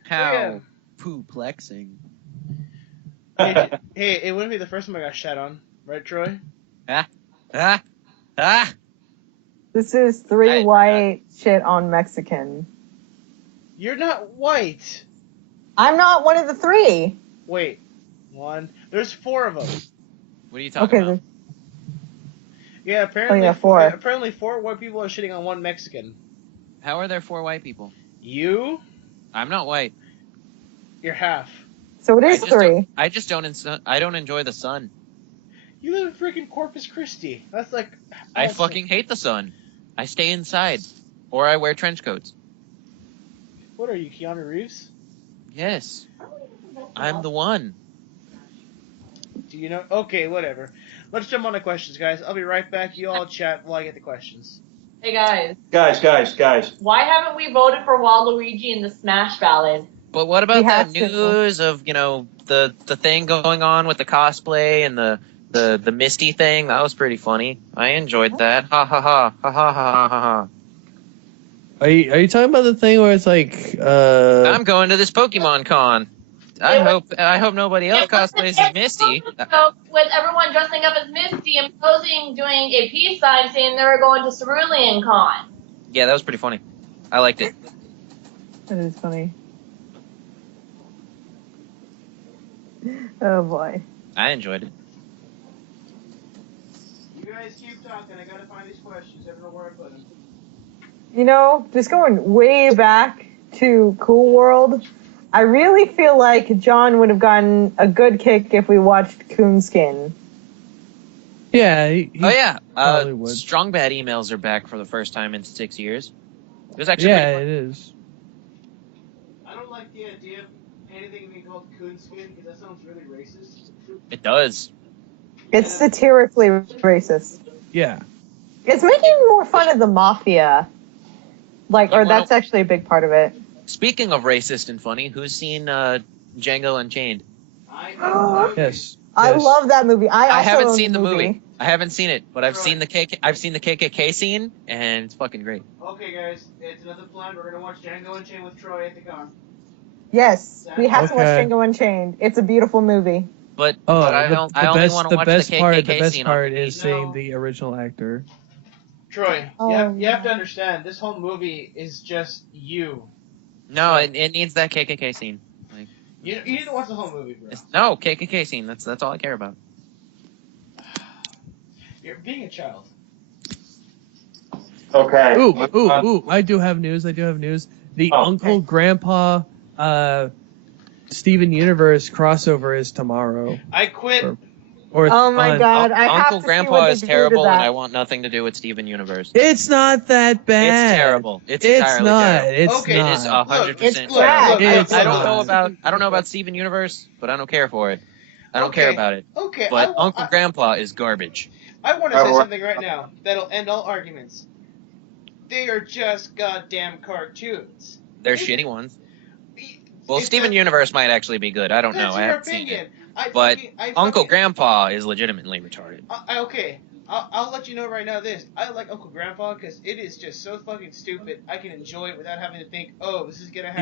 How Yeah. poo-plexing. Hey, it wouldn't be the first time I got shat on, right, Troy? Ah! This is three white shit on Mexican. You're not white. I'm not one of the three. Wait, one. There's 4 of them. What are you talking about? Yeah, apparently. Oh, yeah, 4. Apparently, 4 white people are shitting on 1 Mexican. How are there 4 white people? You? I'm not white. You're half. So it is 3. I don't enjoy the sun. You live in freaking Corpus Christi. That's like. I awesome. fucking hate the sun. I stay inside. Or I wear trench coats. What are you, Keanu Reeves? Yes. I'm the one. Do you know? Okay, whatever. Let's jump on the questions, guys. I'll be right back. You all chat while I get the questions. Hey guys, Guys. why haven't we voted for Waluigi in the Smash Ballad? But what about We that have to. news of, the thing going on with the cosplay and the Misty thing? That was pretty funny. I enjoyed that. Ha ha ha. Ha ha ha ha ha. Are you talking about the thing where it's like I'm going to this Pokemon Con. I hope nobody else cosplays as Misty. So, with everyone dressing up as Misty and posing, doing a peace sign saying they were going to Cerulean Con. Yeah, that was pretty funny. I liked it. That is funny. Oh boy. I enjoyed it. You guys keep talking. I gotta find these questions. I don't know where I put them. Just going way back to Cool World, I really feel like John would have gotten a good kick if we watched Coonskin. yeah. He probably would. Strong Bad emails are back for the first time in 6 years. It was actually Yeah, pretty it is. I don't like the idea of anything being called coonskin because that sounds really racist. It does. It's satirically racist. Yeah. It's making more fun of the mafia. That's actually a big part of it. Speaking of racist and funny, who's seen Django Unchained? Yes. I Yes. love that movie. I also haven't own seen the movie. I haven't seen it, but I've seen the KKK scene, and it's fucking great. Okay, guys, it's another plan. We're gonna watch Django Unchained with Troy at the con. Yes, we have to watch Okay. Django Unchained. It's a beautiful movie. But Oh, I only want to watch the KKK the best scene. part is No. seeing the original actor. Troy, Oh, you have to understand. This whole movie is just you. No, it needs that KKK scene. You need to watch the whole movie, bro. No, KKK scene. That's all I care about. You're being a child. Okay. Ooh! I do have news. The Uncle Grandpa, Steven Universe crossover is tomorrow. I quit. Or it's Oh my on. god, I have Uncle to Grandpa see what is they do to terrible, and that. I want nothing to do with Steven Universe. It's not that bad. It's terrible. It's It's entirely not. terrible. It's Okay. It is not. 100% It's terrible. bad. It's I don't not. know about Steven Universe, but I don't care for it. I don't care about it. Okay, But Uncle Grandpa is garbage. I want to say something right now that'll end all arguments. They are just goddamn cartoons. They're shitty ones. Well, Steven Universe might actually be good. I don't know. I haven't seen it. But Uncle Grandpa is legitimately retarded. Okay, I'll let you know right now this. I like Uncle Grandpa because it is just so fucking stupid. I can enjoy it without having to think, oh, this is gonna have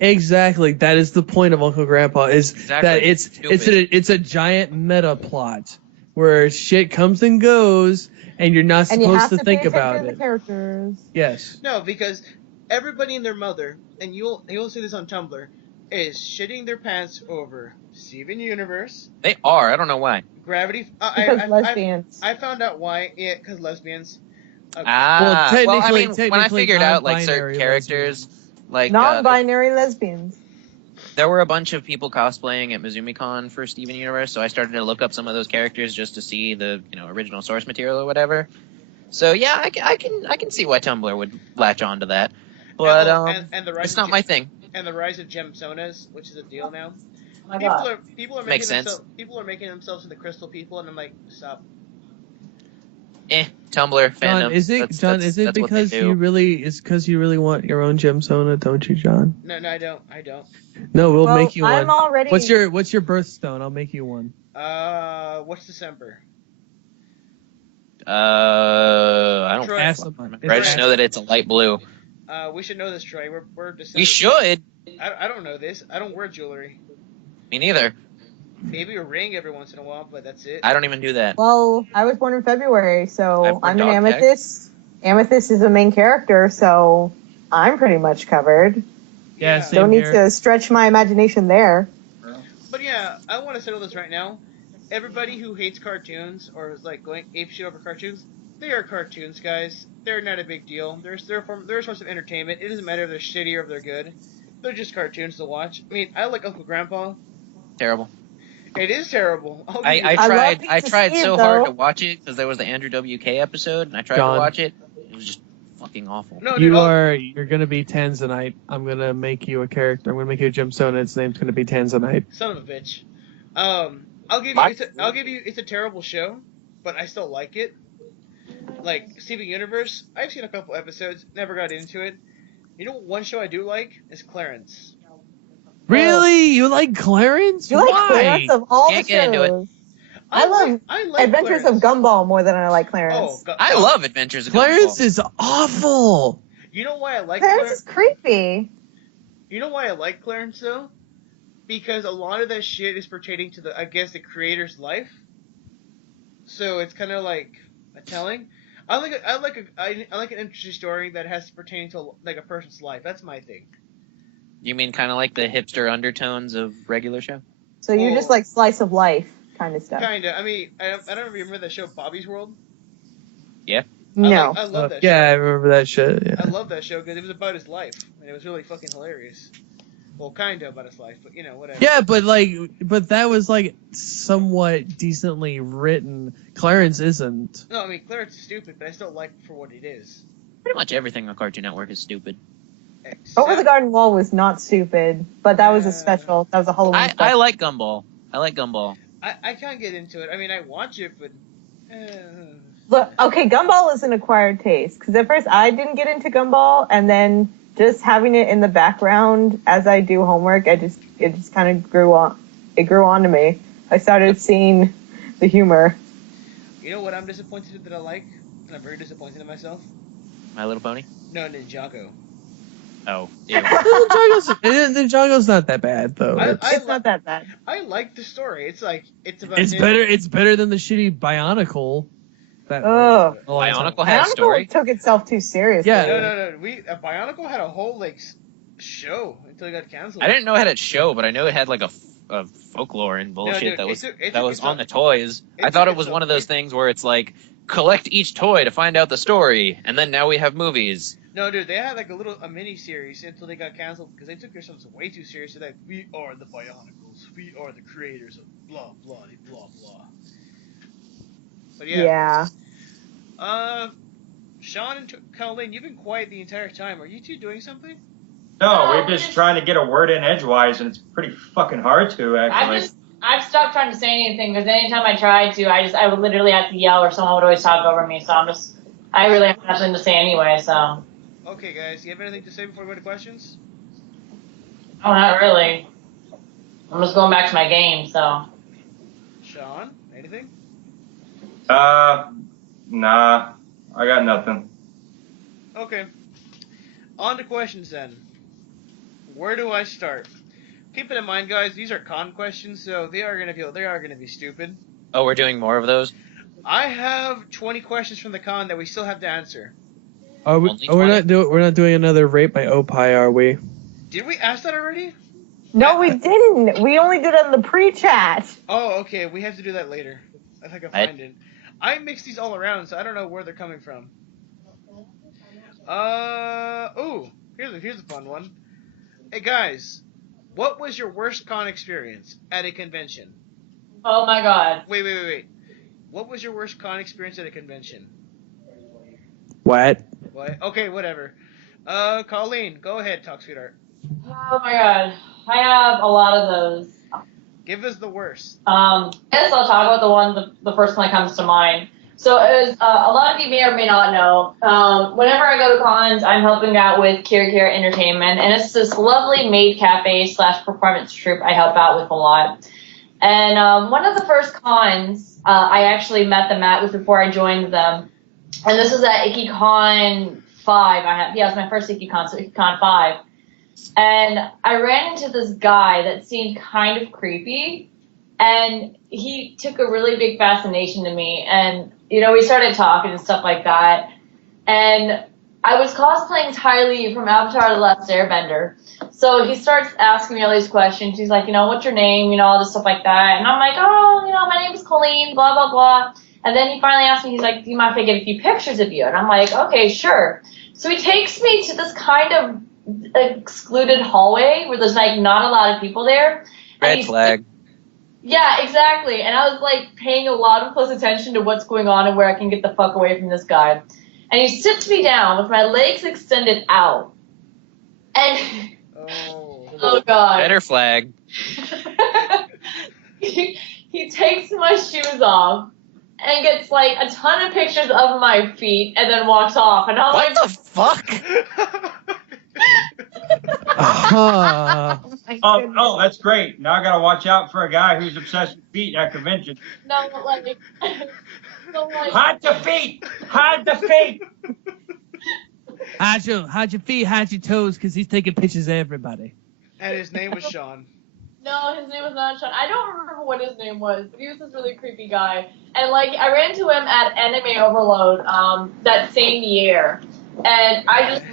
Exactly. That is the point of Uncle Grandpa is that it's a giant meta plot where shit comes and goes and you're not supposed to think about it. The characters. Yes. No, because everybody and their mother, and you'll see this on Tumblr, is shitting their pants over Steven Universe. They are. I don't know why. Gravity. Because lesbians. I found out why. Yeah, because lesbians. Well, I mean, when I figured out like certain characters, like non-binary lesbians. There were a bunch of people cosplaying at MizumiCon for Steven Universe, so I started to look up some of those characters just to see the original source material or whatever. So yeah, I can see why Tumblr would latch on to that, but and the rise it's not my thing. And the rise of gemstonas, which is a deal now. Oh my God. People are Makes making sense. People are making themselves into crystal people, and I'm like, stop. Tumblr fandom. John, is it because you really want your own gemstone, don't you, John? No, I don't. No, we'll make you one. I'm already. What's your birthstone? I'll make you one. What's December? I don't. Troy, Ask someone. I just know that it's a light blue. We should know this, Troy. We're December. We should. I don't know this. I don't wear jewelry. Me neither. Maybe a ring every once in a while, but that's it. I don't even do that. Well, I was born in February, so I'm an dog amethyst. Amethyst is a main character, so I'm pretty much covered. Yeah, same Don't need here. to stretch my imagination there. But yeah, I want to settle this right now. Everybody who hates cartoons or is like going apeshit over cartoons, they are cartoons, guys. They're not a big deal. They're a source of entertainment. It doesn't matter if they're shitty or if they're good. They're just cartoons to watch. I mean, I like Uncle Grandpa. Terrible. It is terrible. I tried so hard to watch it because there was the Andrew WK episode, and I tried to watch it. It was just fucking awful. No, you're gonna be Tanzanite. I'm gonna make you a character. I'm gonna make you a gemstone, and its name's gonna be Tanzanite. Son of a bitch. I'll give you. It's a terrible show, but I still like it. Like Steven Universe, I've seen a couple episodes, never got into it. You know, one show I do like is Clarence. Really? You like Clarence? You like Clarence of all the get into it. shows. I love Adventures Clarence. of Gumball more than I like Clarence. I love Adventures of Clarence Gumball. is awful. You know why I like Clarence is creepy. You know why I like Clarence though? Because a lot of that shit is pertaining to the creator's life. So it's kind of like a telling. I like an interesting story that has to pertain to like a person's life. That's my thing. You mean kind of like the hipster undertones of regular show? So you just like slice of life kind of stuff. Kinda. I mean, I don't know if you remember that show Bobby's World. Yeah. No. I love that show. Yeah, I remember that shit. Yeah. I love that show because it was about his life and it was really fucking hilarious. Well, kind of about his life, but whatever. Yeah, but that was like somewhat decently written. Clarence isn't. No, I mean Clarence is stupid, but I still like it for what it is. Pretty much everything on Cartoon Network is stupid. Over the Garden Wall was not stupid, but that was a special. That was a Halloween special. I like Gumball. I can't get into it. I mean, I watch it, but. Look, okay, Gumball is an acquired taste because at first I didn't get into Gumball, and then just having it in the background as I do homework, it just kind of grew on. It grew on to me. I started seeing the humor. You know what I'm disappointed in that I like, and I'm very disappointed in myself. My Little Pony. No, Ninjago. Oh, ew. Ninjago's not that bad though. It's not that bad. I like the story. It's like it's about. It's better than the shitty Bionicle. Bionicle had a story. Took itself too seriously. Yeah. No. Bionicle had a whole show until it got canceled. I didn't know it had a show, but I know it had like a folklore and bullshit that was on the toys. I thought it was one of those things where it's like collect each toy to find out the story, and then now we have movies. No, dude, they had like a mini series until they got canceled because they took themselves way too seriously. Like, we are the Bionicles, we are the creators of blah blah blah blah. But yeah. Sean and Colleen, you've been quiet the entire time. Are you two doing something? No, we're just trying to get a word in edgewise, and it's pretty fucking hard to, actually. I've stopped trying to say anything because anytime I tried to, I would literally have to yell or someone would always talk over me. So I really have nothing to say anyway. So. Okay, guys, you have anything to say before we go to questions? Oh, not really. I'm just going back to my game. So. Sean, anything? Nah, I got nothing. Okay. On to questions then. Where do I start? Keeping in mind, guys, these are con questions, so they are gonna be stupid. Oh, we're doing more of those? I have 20 questions from the con that we still have to answer. Are we, Only we're not doing another rape by Opie, are we? Did we ask that already? No, we didn't. We only did it in the pre-chat. Oh, okay. We have to do that later. I think I find it. I mix these all around, so I don't know where they're coming from. Ooh. Here's a fun one. Hey guys, what was your worst con experience at a convention? Oh my God. Wait. What was your worst con experience at a convention? What? What? Okay, whatever. Colleen, go ahead, talk sweetheart. Oh my God. I have a lot of those. Give us the worst. I guess I'll talk about the first one that comes to mind. So as a lot of you may or may not know, whenever I go to cons, I'm helping out with Kira Entertainment, and it's this lovely maid cafe / performance troupe I help out with a lot. And one of the first cons I actually met them at was before I joined them, and this was at IkiCon 5. It was my first IkiCon, so IkiCon 5. And I ran into this guy that seemed kind of creepy, and he took a really big fascination to me. And, we started talking and stuff like that. And I was cosplaying Ty Lee from Avatar The Last Airbender. So he starts asking me all these questions. He's like, what's your name? All this stuff like that. And I'm like, my name is Colleen, blah, blah, blah. And then he finally asked me, he's like, do you mind if I get a few pictures of you? And I'm like, okay, sure. So he takes me to this kind of excluded hallway where there's like not a lot of people there. Red flag. Yeah, exactly. And I was like paying a lot of close attention to what's going on and where I can get the fuck away from this guy. And he sits me down with my legs extended out. And oh God. Better flag. he takes my shoes off and gets like a ton of pictures of my feet and then walks off. And I'm What like, the fuck? Oh, that's great. Now I gotta watch out for a guy who's obsessed with feet at convention. no, like, Hide the feet! Hide the feet! Hide your feet, hide your toes, because he's taking pictures of everybody. And his name was Sean. No, his name was not Sean. I don't remember what his name was, but he was this really creepy guy. And like, I ran into him at Anime Overload that same year, and I just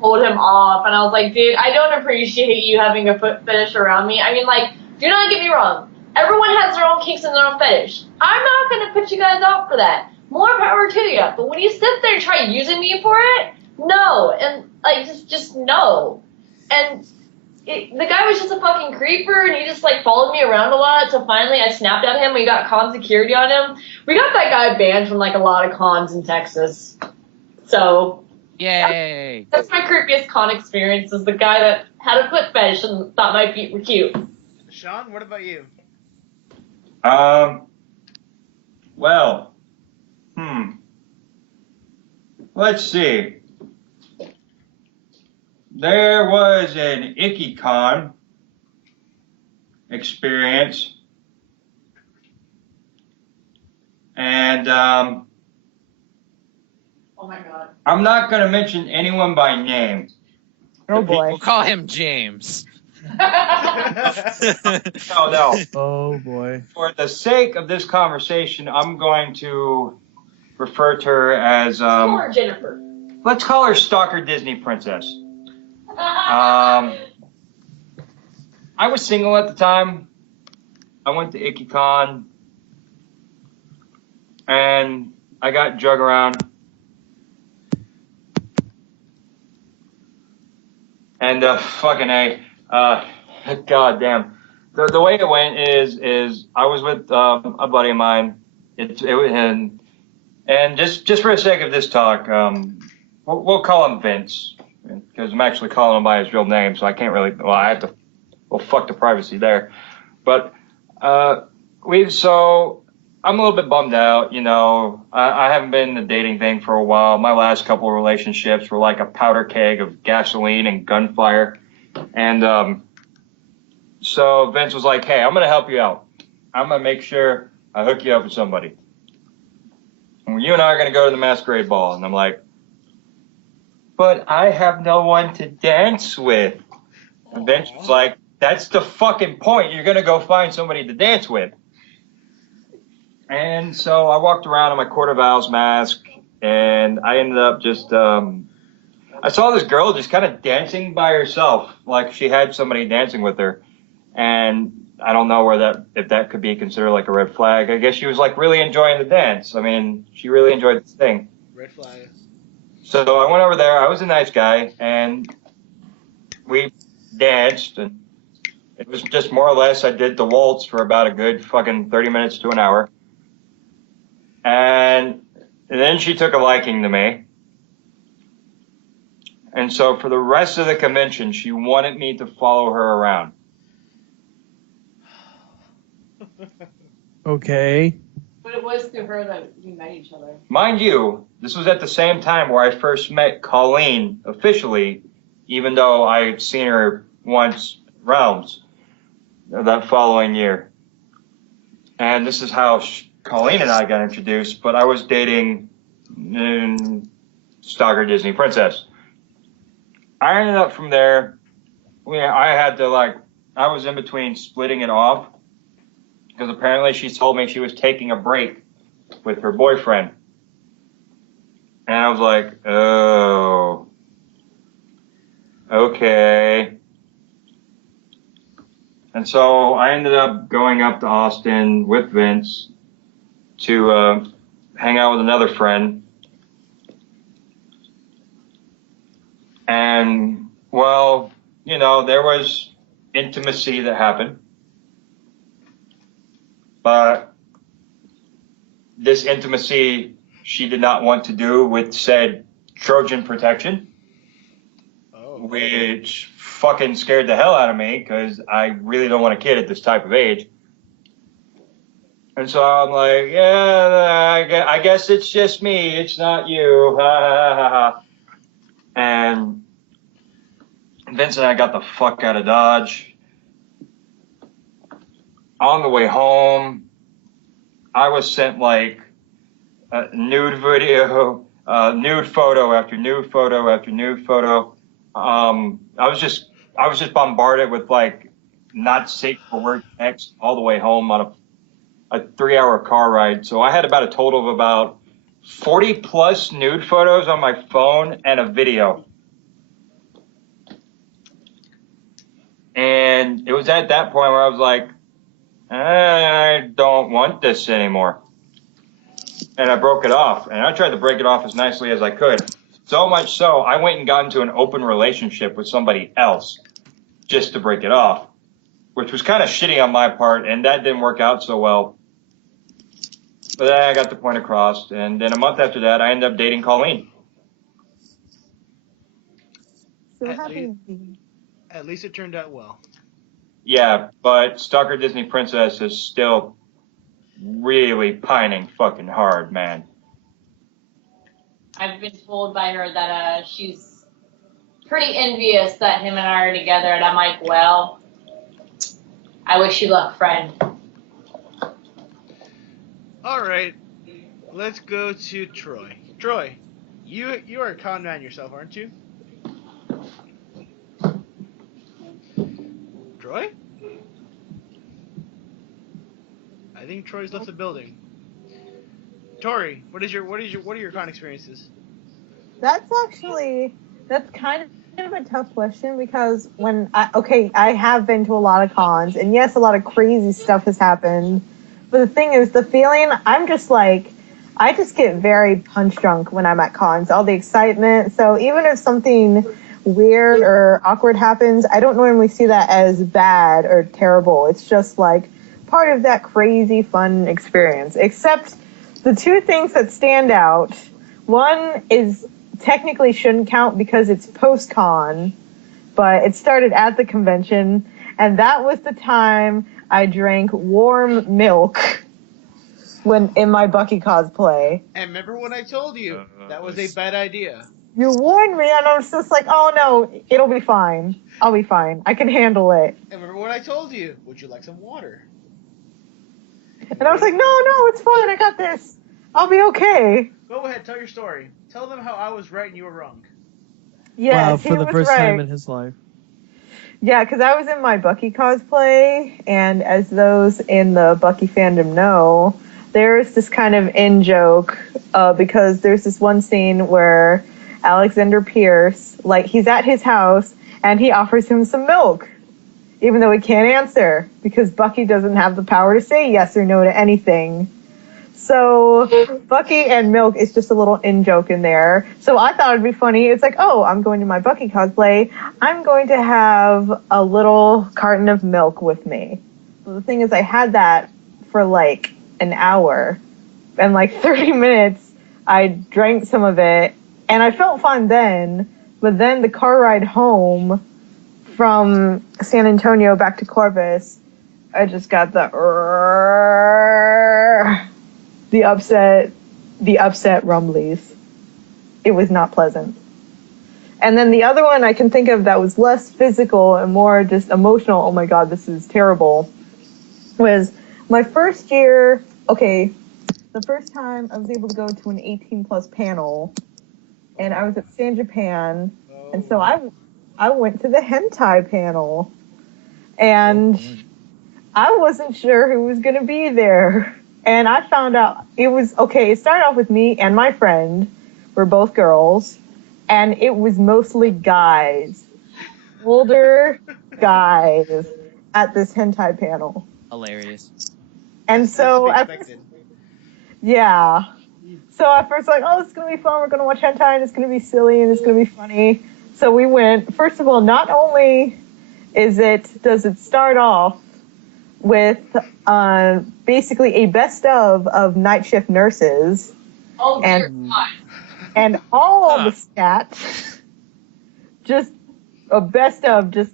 pulled him off, and I was like, dude, I don't appreciate you having a foot fetish around me. I mean, like, do not get me wrong. Everyone has their own kinks and their own fetish. I'm not going to put you guys off for that. More power to you. But when you sit there and try using me for it, no. And, like, just no. And the guy was just a fucking creeper, and he just, like, followed me around a lot. So finally I snapped at him. We got con security on him. We got that guy banned from, like, a lot of cons in Texas. So... Yay! That's my creepiest con experience, is the guy that had a foot fetish and thought my feet were cute. Sean, what about you? Well, let's see. There was an IkiCon experience, and Oh my God. I'm not going to mention anyone by name. Oh boy. We'll call him James. No. Oh boy. For the sake of this conversation, I'm going to refer to her as Poor Jennifer. let's call her Stalker Disney Princess. I was single at the time. I went to IkiCon, and I got drug around. And fucking A, god damn. The way it went is I was with a buddy of mine. And just for the sake of this talk, we'll call him Vince, because I'm actually calling him by his real name, so I can't really. Well, I have to. Well, fuck the privacy there. But I'm a little bit bummed out, you know. I haven't been in the dating thing for a while. My last couple of relationships were like a powder keg of gasoline and gunfire. And so Vince was like, hey, I'm going to help you out. I'm going to make sure I hook you up with somebody. And you and I are going to go to the masquerade ball. And I'm like, but I have no one to dance with. And Vince was like, that's the fucking point. You're going to go find somebody to dance with. And so I walked around in my Court of Owls mask, and I ended up just, I saw this girl just kind of dancing by herself, like she had somebody dancing with her. And I don't know if that could be considered like a red flag. I guess she was like really enjoying the dance. I mean, she really enjoyed the thing. Red flag. So I went over there. I was a nice guy, and we danced, and it was just more or less I did the waltz for about a good fucking 30 minutes to an hour. And then she took a liking to me. And so for the rest of the convention, she wanted me to follow her around. Okay. But it was through her that we met each other. Mind you, this was at the same time where I first met Colleen officially, even though I had seen her once rounds that following year. And this is how Colleen and I got introduced, but I was dating Stalker Disney Princess. I ended up from there, I was in between splitting it off, because apparently she told me she was taking a break with her boyfriend. And I was like, oh, okay. And so I ended up going up to Austin with Vince to hang out with another friend. And, well, you know, there was intimacy that happened. But this intimacy she did not want to do with said Trojan protection, which fucking scared the hell out of me because I really don't want a kid at this type of age. And so I'm like, yeah, I guess it's just me. It's not you. And Vince and I got the fuck out of Dodge. On the way home, I was sent like a nude video, nude photo after nude photo after nude photo. I was just bombarded with like not safe for work text all the way home on a 3-hour car ride. So I had about a total of about 40 plus nude photos on my phone and a video. And it was at that point where I was like, I don't want this anymore. And I broke it off. And I tried to break it off as nicely as I could. So much so, I went and got into an open relationship with somebody else just to break it off, which was kind of shitty on my part, and that didn't work out so well. But then I got the point across, and then a month after that, I ended up dating Colleen. So At happy. At least it turned out well. Yeah, but Stalker Disney Princess is still really pining fucking hard, man. I've been told by her that she's pretty envious that him and I are together, and I'm like, well, I wish you luck, friend. All right, let's go to Troy. Troy, you are a con man yourself, aren't you? Troy? I think Troy's left the building. Tori, what are your con experiences? That's kind of a tough question because I have been to a lot of cons, and yes, a lot of crazy stuff has happened. But the thing is, the feeling, I just get very punch drunk when I'm at cons, all the excitement. So even if something weird or awkward happens, I don't normally see that as bad or terrible. It's just like part of that crazy fun experience. Except the two things that stand out, one is technically shouldn't count because it's post-con, but it started at the convention, and that was the time I drank warm milk when in my Bucky cosplay. And remember when I told you that was a bad idea? You warned me, and I was just like, oh no, it'll be fine. I'll be fine. I can handle it. And remember when I told you, would you like some water? And I was like, no, it's fine. I got this. I'll be okay. Go ahead, tell your story. Tell them how I was right and you were wrong. Yes, wow, he for the was first right. time in his life. Yeah, because I was in my Bucky cosplay, and as those in the Bucky fandom know, there's this kind of in-joke, because there's this one scene where Alexander Pierce, like, he's at his house, and he offers him some milk, even though he can't answer, because Bucky doesn't have the power to say yes or no to anything. So Bucky and milk is just a little in-joke in there. So I thought it'd be funny. It's like, oh, I'm going to my Bucky cosplay. I'm going to have a little carton of milk with me. So the thing is, I had that for like an hour. And like 30 minutes, I drank some of it. And I felt fine then. But then the car ride home from San Antonio back to Corpus, I just got the upset rumblies. It was not pleasant. And then the other one I can think of that was less physical and more just emotional, oh my god, this is terrible, was my first year, the first time I was able to go to an 18 plus panel, and I was at San Japan, and so I went to the hentai panel, and I wasn't sure who was going to be there. And I found out it started off with me and my friend. We're both girls. And it was mostly guys. Older guys at this hentai panel. Hilarious. And so, yeah. So at first, like, oh, it's going to be fun. We're going to watch hentai, and it's going to be silly, and it's going to be funny. So we went. First of all, not only does it start off with basically a best of Night Shift Nurses. Oh, dear God. And all the stats, just a best of, just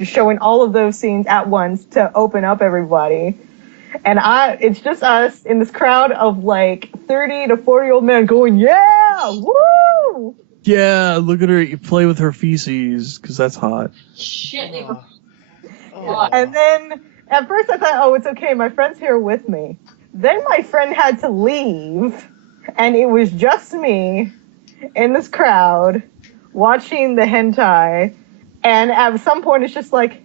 showing all of those scenes at once to open up everybody. And it's just us in this crowd of like 30 to 40-year-old men going, yeah, woo! Yeah, look at her. You play with her feces, because that's hot. Shit, they And then at first I thought, oh, it's okay, my friend's here with me. Then my friend had to leave, and it was just me in this crowd watching the hentai. And at some point it's just like,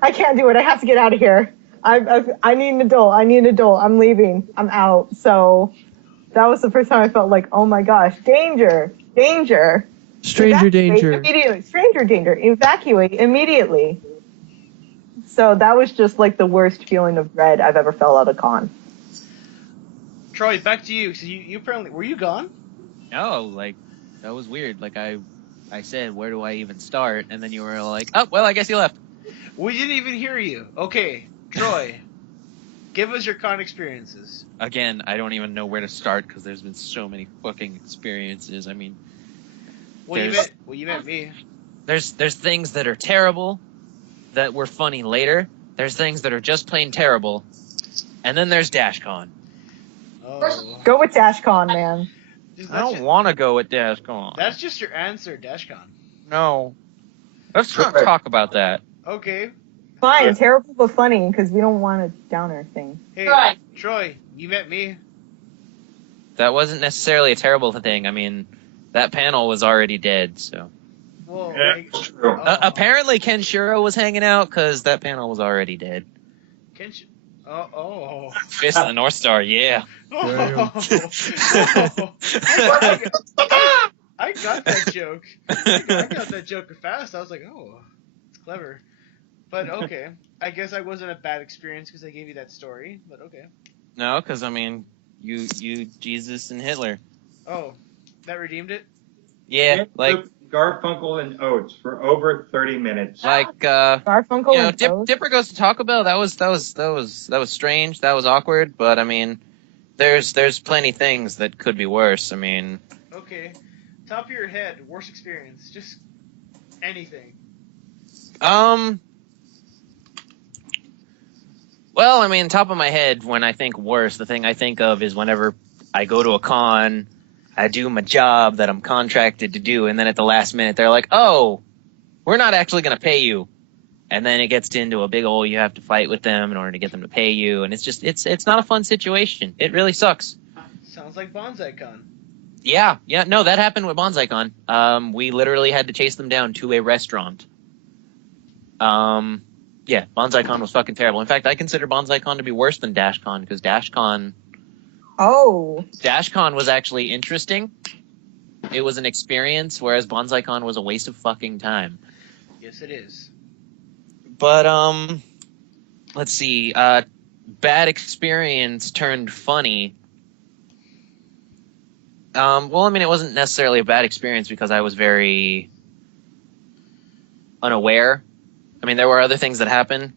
I can't do it. I have to get out of here. I need an adult. I'm leaving. I'm out. So that was the first time I felt like, oh my gosh, danger. Stranger Evacuate danger. Immediately. Stranger danger. Evacuate immediately. So that was just like the worst feeling of dread I've ever felt at a con. Troy, back to you. So you apparently, were you gone? No, like, that was weird. Like, I said, where do I even start? And then you were like, oh, well, I guess you left. We didn't even hear you. Okay, Troy, give us your con experiences. Again, I don't even know where to start because there's been so many fucking experiences. I mean, You met me. There's things that are terrible that were funny later. There's things that are just plain terrible. And then there's DashCon. Oh. Go with DashCon, man. I don't want to go with DashCon. That's just your answer, DashCon. No. Let's not talk about that. Okay. Fine, terrible but funny, because we don't want a downer thing. Hey, Troy, you met me. That wasn't necessarily a terrible thing. I mean, that panel was already dead, so. Well, That's true. Apparently Ken Shiro was hanging out because that panel was already dead. Fist of the North Star, yeah. I got that joke. I got that joke fast. I was like, oh, it's clever. But okay, I guess I wasn't a bad experience because I gave you that story. But okay. No, because I mean, you, Jesus, and Hitler. Oh, that redeemed it. Yeah, like Garfunkel and Oates for over 30 minutes. like Garfunkel you know, and Oates. Dipper Goes to Taco Bell. That was strange. That was awkward. But I mean, there's plenty things that could be worse. I mean, Okay, top of your head, worst experience, just anything. Well, I mean, top of my head, when I think worse, the thing I think of is whenever I go to a con, I do my job that I'm contracted to do, and then at the last minute they're like, "Oh, we're not actually going to pay you," and then it gets into a big old you have to fight with them in order to get them to pay you, and it's not a fun situation. It really sucks. Sounds like BonsaiCon. Yeah, no, that happened with BonsaiCon. We literally had to chase them down to a restaurant. Yeah, BonsaiCon was fucking terrible. In fact, I consider BonsaiCon to be worse than DashCon because DashCon was actually interesting. It was an experience, whereas BonsaiCon was a waste of fucking time. Yes, it is. But let's see. Bad experience turned funny. Well, I mean, it wasn't necessarily a bad experience because I was very unaware. I mean, there were other things that happened.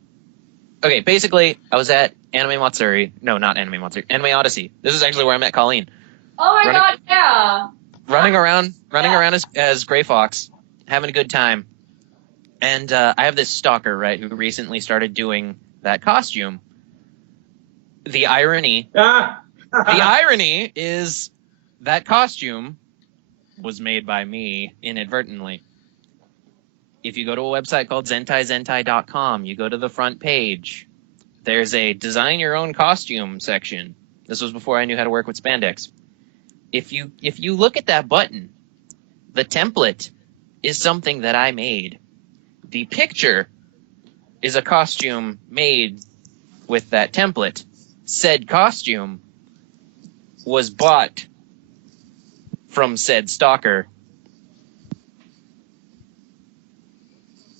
Okay, basically, I was at Anime Matsuri. No, not Anime Matsuri. Anime Odyssey. This is actually where I met Colleen. Oh my god, yeah. Running around as Gray Fox, having a good time. And I have this stalker, right, who recently started doing that costume. The irony is that costume was made by me inadvertently. If you go to a website called zentaizentai.com, you go to the front page. There's a design your own costume section. This was before I knew how to work with spandex. If you look at that button, the template is something that I made. The picture is a costume made with that template. Said costume was bought from said stalker.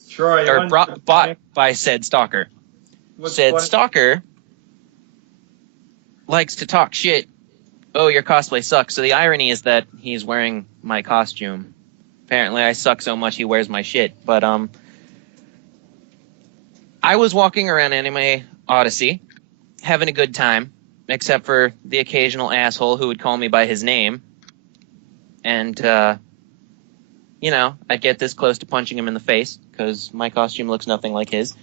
Troy, Or bought by said stalker. Said stalker likes to talk shit. Oh, your cosplay sucks. So the irony is that he's wearing my costume. Apparently I suck so much he wears my shit. But I was walking around Anime Odyssey, having a good time, except for the occasional asshole who would call me by his name. And, I'd get this close to punching him in the face, because my costume looks nothing like his,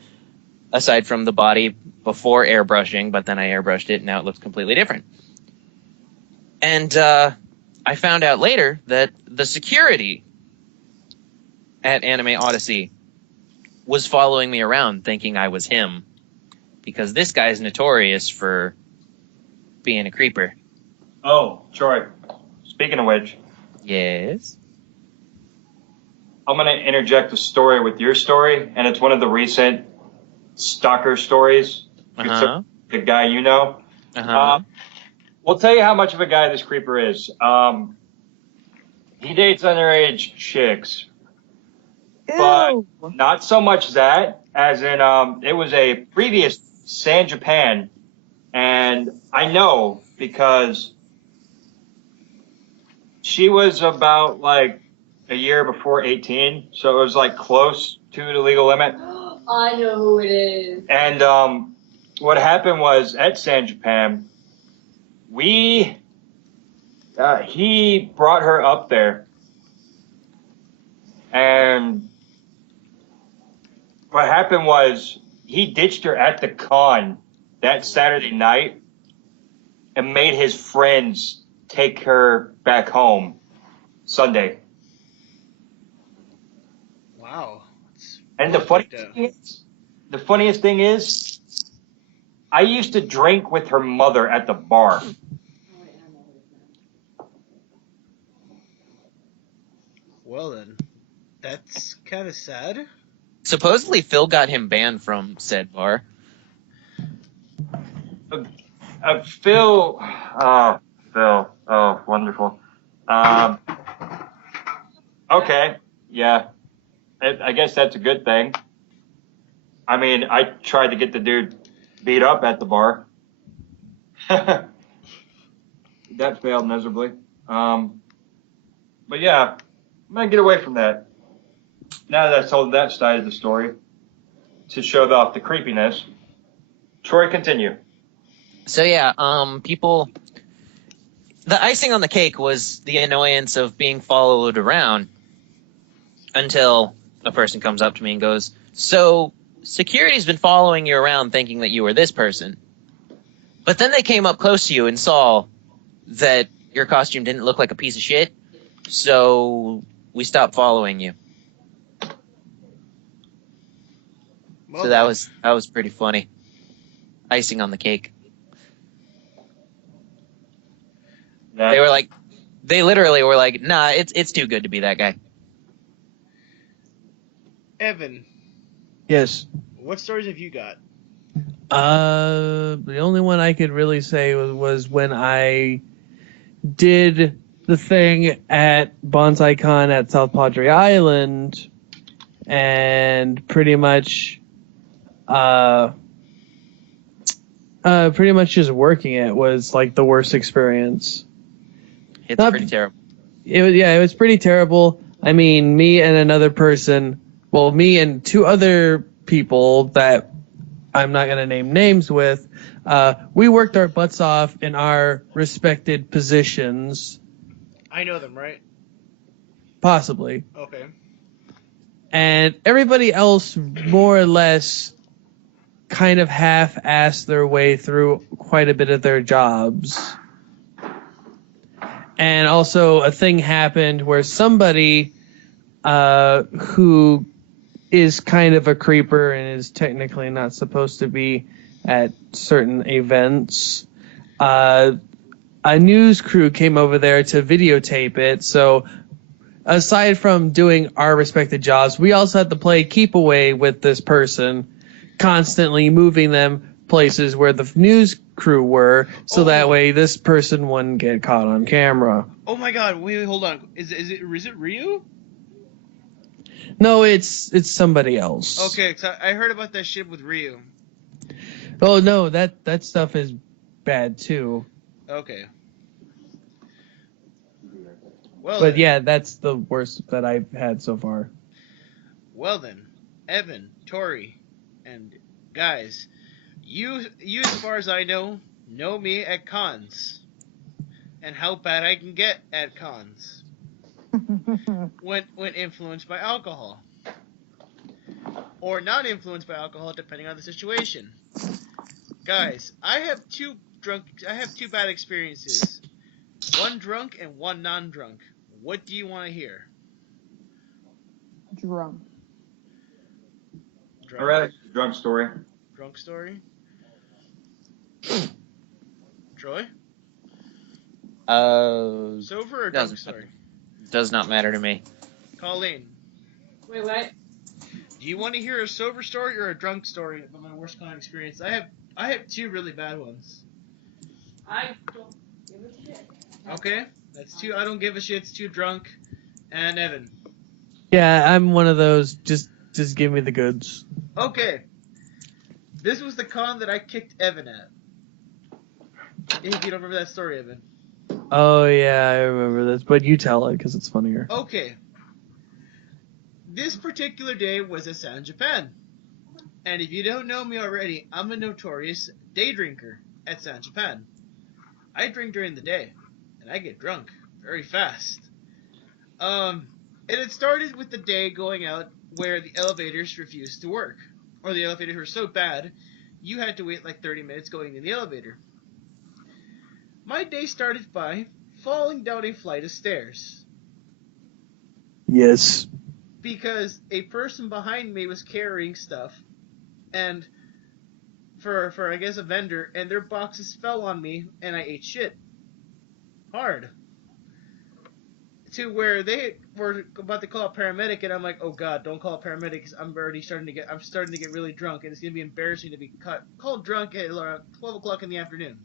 aside from the body before airbrushing, but then I airbrushed it, and now it looks completely different. And I found out later that the security at Anime Odyssey was following me around thinking I was him, because this guy's notorious for being a creeper. Oh, Troy, speaking of which. Yes? I'm going to interject a story with your story, and it's one of the recent stalker stories. Uh-huh. The guy you know. Uh-huh. We'll tell you how much of a guy this creeper is. He dates underage chicks. But Ew. not so much that, as in, it was a previous San Japan, and I know because she was about, like, a year before 18, so it was, like, close to the legal limit. I know who it is. And, what happened was, at San Japan, he brought her up there, and what happened was he ditched her at the con that Saturday night and made his friends take her back home Sunday. Wow. And the funniest thing is, I used to drink with her mother at the bar. Well then, that's kind of sad. Supposedly Phil got him banned from said bar. Phil, oh, wonderful. Okay, yeah, I guess that's a good thing. I mean, I tried to get the dude beat up at the bar. That failed miserably. But yeah, I'm gonna get away from that. Now that I told that side of the story, to show off the creepiness. Troy, continue. So yeah, the icing on the cake was the annoyance of being followed around until a person comes up to me and goes, "So, security's been following you around thinking that you were this person. But then they came up close to you and saw that your costume didn't look like a piece of shit, so we stopped following you. Well, So that was pretty funny. Icing on the cake. Yeah. They literally were like, nah, it's too good to be that guy. Evan, Yes. what stories have you got? The only one I could really say was when I did the thing at BonsaiCon at South Padre Island, and pretty much just working it was like the worst experience. It's Not- pretty terrible. It was pretty terrible. I mean, me and another person, well, me and two other people that I'm not going to name names with, we worked our butts off in our respected positions, I know them, right? possibly. Okay. And everybody else more or less kind of half-assed their way through quite a bit of their jobs. And also a thing happened where somebody who is kind of a creeper and is technically not supposed to be at certain events, a news crew came over there to videotape it. So aside from doing our respected jobs, we also had to play keep away with this person, constantly moving them places where the news crew were, so that way this person wouldn't get caught on camera. Oh my God! Wait, hold on. Is it Ryu? No, it's somebody else. Okay, 'cause I heard about that shit with Ryu. Oh no, that stuff is bad too. Okay. Well, But then. yeah, that's the worst that I've had so far. Well then, Evan, Tori, and guys, you as far as I know me at cons, and how bad I can get at cons when influenced by alcohol, or not influenced by alcohol, depending on the situation. Guys, I have two bad experiences, one drunk and one non-drunk. What do you want to hear? Drunk. I'd rather drunk story. Drunk story. Troy? Sober or drunk story? Does not matter to me. Colleen, Wait, what? do you want to hear a sober story or a drunk story about my worst con experience? I have two really bad ones. I don't give a shit. Okay, that's two. I don't give a shit. It's two drunk, and Evan. Yeah, I'm one of those. Just give me the goods. Okay, this was the con that I kicked Evan at. If you don't remember that story, Evan. Oh yeah, I remember this, but you tell it because it's funnier. Okay. This particular day was at San Japan. And if you don't know me already, I'm a notorious day drinker at San Japan. I drink during the day, and I get drunk very fast. And it started with the day going out where the elevators refused to work. Or the elevators were so bad, you had to wait like 30 minutes going in the elevator. My day started by falling down a flight of stairs. Yes. Because a person behind me was carrying stuff, and for I guess a vendor, and their boxes fell on me, and I ate shit hard. To where they were about to call a paramedic, and I'm like, oh god, don't call a paramedic, because I'm starting to get really drunk, and it's gonna be embarrassing to be called drunk at 12 o'clock in the afternoon.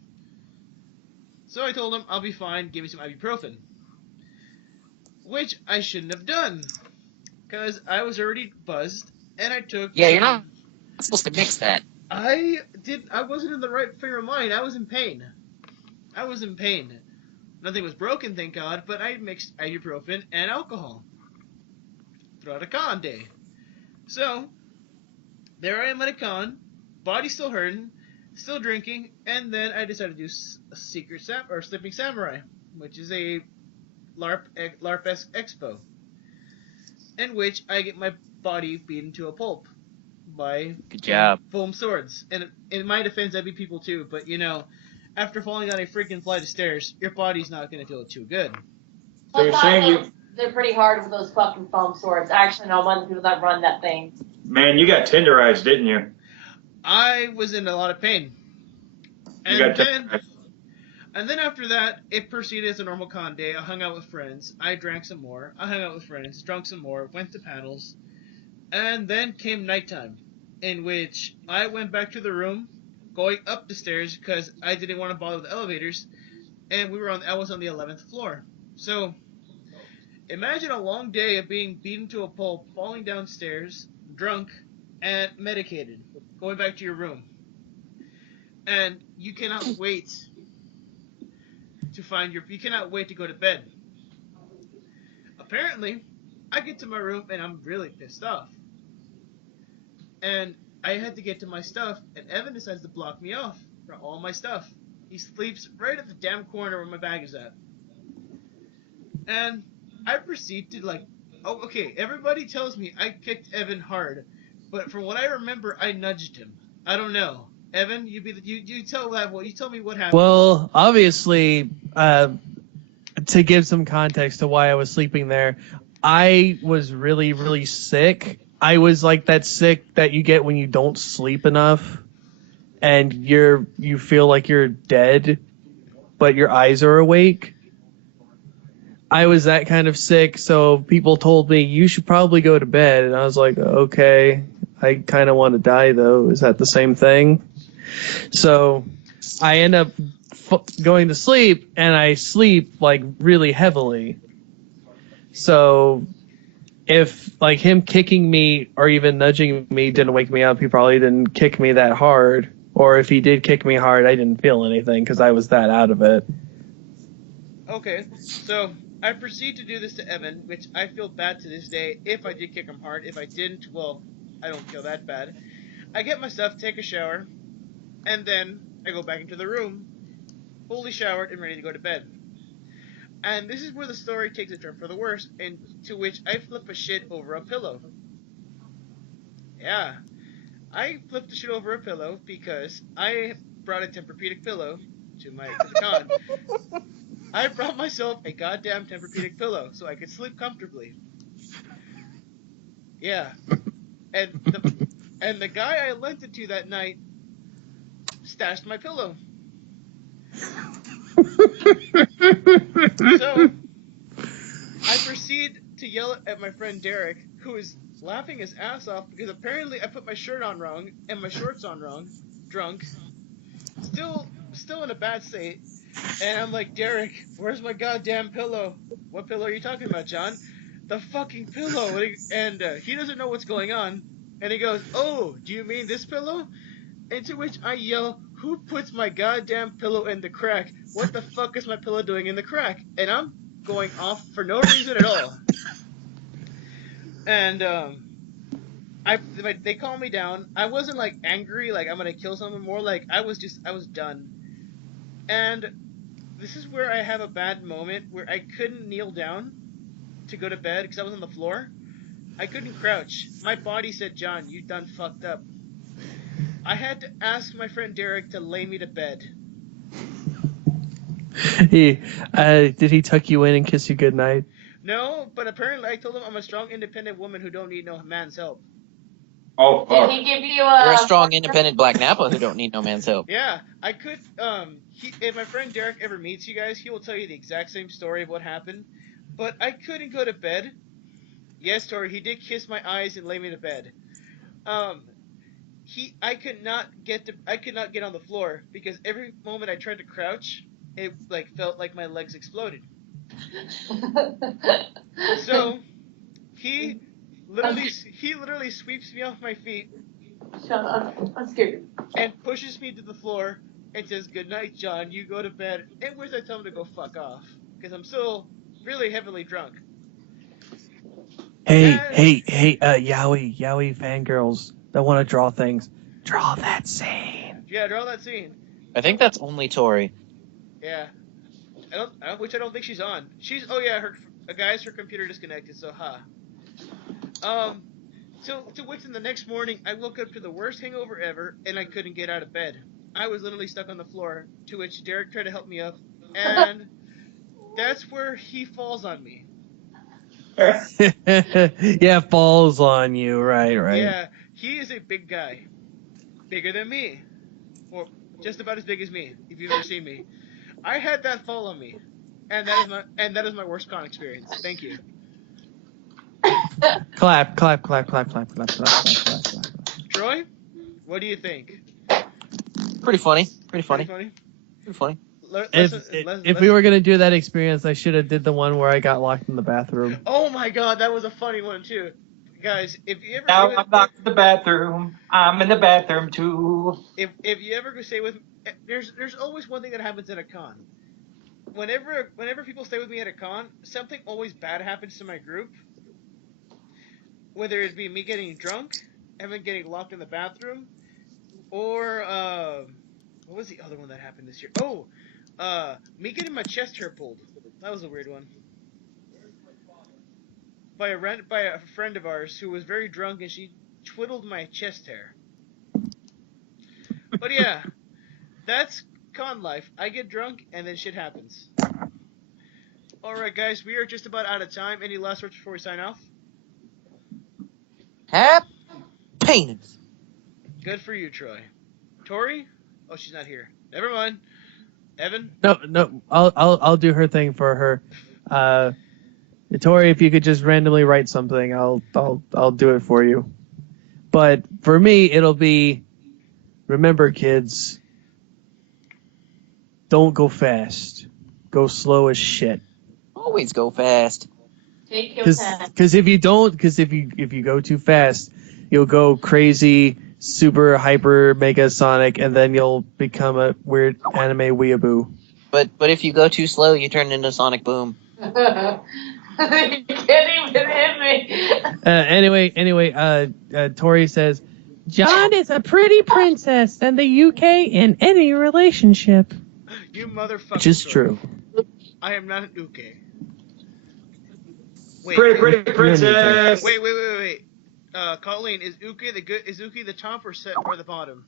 So I told him I'll be fine, give me some ibuprofen, which I shouldn't have done. Because I was already buzzed, and I took... Yeah, you're not supposed to mix that. I wasn't in the right frame of mind. I was in pain. Nothing was broken, thank God, but I mixed ibuprofen and alcohol throughout a con day. So, there I am at a con, body still hurting, still drinking, and then I decided to do a Sleeping Samurai, which is a LARP-esque expo, in which I get my body beaten to a pulp by Good job. foam swords. And in my defense, that'd be people too. But after falling down a freaking flight of stairs, your body's not gonna feel too good. So you're saying They're pretty hard with those fucking foam swords. I actually know one of the people that run that thing. Man, you got tenderized, didn't you? I was in a lot of pain. You got tenderized. And then after that, it proceeded as a normal con day. I hung out with friends. I drank some more. I hung out with friends, drunk some more, went to panels. And then came nighttime, in which I went back to the room, going up the stairs because I didn't want to bother with the elevators. And I was on the 11th floor. So, imagine a long day of being beaten to a pulp, falling downstairs, drunk, and medicated, going back to your room. And you cannot wait you cannot wait to go to bed. Apparently, I get to my room and I'm really pissed off. And I had to get to my stuff, and Evan decides to block me off from all my stuff. He sleeps right at the damn corner where my bag is at. And I proceed to everybody tells me I kicked Evan hard, but from what I remember, I nudged him. I don't know. Evan, you tell me what happened. Well, obviously, to give some context to why I was sleeping there, I was really, really sick. I was like that sick that you get when you don't sleep enough and you feel like you're dead, but your eyes are awake. I was that kind of sick, so people told me, you should probably go to bed. And I was like, okay, I kind of want to die, though. Is that the same thing? So I end up going to sleep, and I sleep, like, really heavily. So if, like, him kicking me or even nudging me didn't wake me up, he probably didn't kick me that hard. Or if he did kick me hard, I didn't feel anything because I was that out of it. Okay, so I proceed to do this to Evan, which I feel bad to this day if I did kick him hard. If I didn't, well, I don't feel that bad. I get my stuff, take a shower, and then I go back into the room, fully showered and ready to go to bed. And this is where the story takes a turn for the worse, and to which I flip a shit over a pillow. Yeah, I flipped the shit over a pillow because I brought a Tempur-Pedic pillow to the con. I brought myself a goddamn Tempur-Pedic pillow so I could sleep comfortably. Yeah, and the guy I lent it to that night stashed my pillow. So I proceed to yell at my friend Derek, who is laughing his ass off because apparently I put my shirt on wrong and my shorts on wrong, drunk, still in a bad state. And I'm like, Derek, where's my goddamn pillow? What pillow are you talking about, John? The fucking pillow. And he doesn't know what's going on. And he goes, oh, do you mean this pillow? And to which I yell, who puts my goddamn pillow in the crack? What the fuck is my pillow doing in the crack? And I'm going off for no reason at all. And they calmed me down. I wasn't like angry, like I'm gonna kill someone, more like I was done. And this is where I have a bad moment where I couldn't kneel down to go to bed because I was on the floor. I couldn't crouch. My body said, John, you done fucked up. I had to ask my friend Derek to lay me to bed. Did he tuck you in and kiss you goodnight? No, but apparently I told him I'm a strong, independent woman who don't need no man's help. Oh, Did he give you You're a strong, independent Black Napa who don't need no man's help. Yeah, I could, if my friend Derek ever meets you guys, he will tell you the exact same story of what happened. But I couldn't go to bed. Yes, Tori, he did kiss my eyes and lay me to bed. I could not get on the floor because every moment I tried to crouch, it like felt like my legs exploded. So he literally sweeps me off my feet. Shut up. I'm scared. And pushes me to the floor and says, "Good night, John. You go to bed." And where's I tell him to go fuck off because I'm still really heavily drunk. Hey, Yowie fangirls that want to draw things. Draw that scene. Yeah, draw that scene. I think that's only Tori. Yeah. I don't think she's on. Her computer disconnected, so to which in the next morning, I woke up to the worst hangover ever, and I couldn't get out of bed. I was literally stuck on the floor, to which Derek tried to help me up, and that's where he falls on me. Yeah, falls on you. Right. Yeah, he is a big guy. Bigger than me. Or just about as big as me, if you've ever seen me. I had that fall on me. And that is my worst con experience. Thank you. Clap. Troy, what do you think? Pretty funny. If we were gonna do that experience, I should have did the one where I got locked in the bathroom. Oh my god, that was a funny one too. Guys, if you ever Now I'm locked in the bathroom. I'm in the bathroom too. if you ever go stay with there's always one thing that happens at a con. Whenever people stay with me at a con, something always bad happens to my group. Whether it be me getting drunk, Evan getting locked in the bathroom, or what was the other one that happened this year? Oh, me getting my chest hair pulled. That was a weird one. By a friend of ours who was very drunk, and she twiddled my chest hair. But yeah, that's con life. I get drunk, and then shit happens. Alright guys, we are just about out of time. Any last words before we sign off? Happiness. Good for you, Troy. Tori? Oh, she's not here. Never mind. Evan? No. I'll do her thing for her. Tori, if you could just randomly write something, I'll do it for you. But for me, it'll be, remember, kids, don't go fast. Go slow as shit. Always go fast. Take your time. Because if you go too fast, you'll go crazy, super hyper mega Sonic, and then you'll become a weird anime weeaboo. But if you go too slow, you turn into Sonic Boom. You can't even hit me. Anyway, Tori says, John is a pretty princess and the UK in any relationship. You motherfucker. Which is true. I am not an uke. Wait, Pretty princess. Wait. Colleen, is uke the top or the bottom?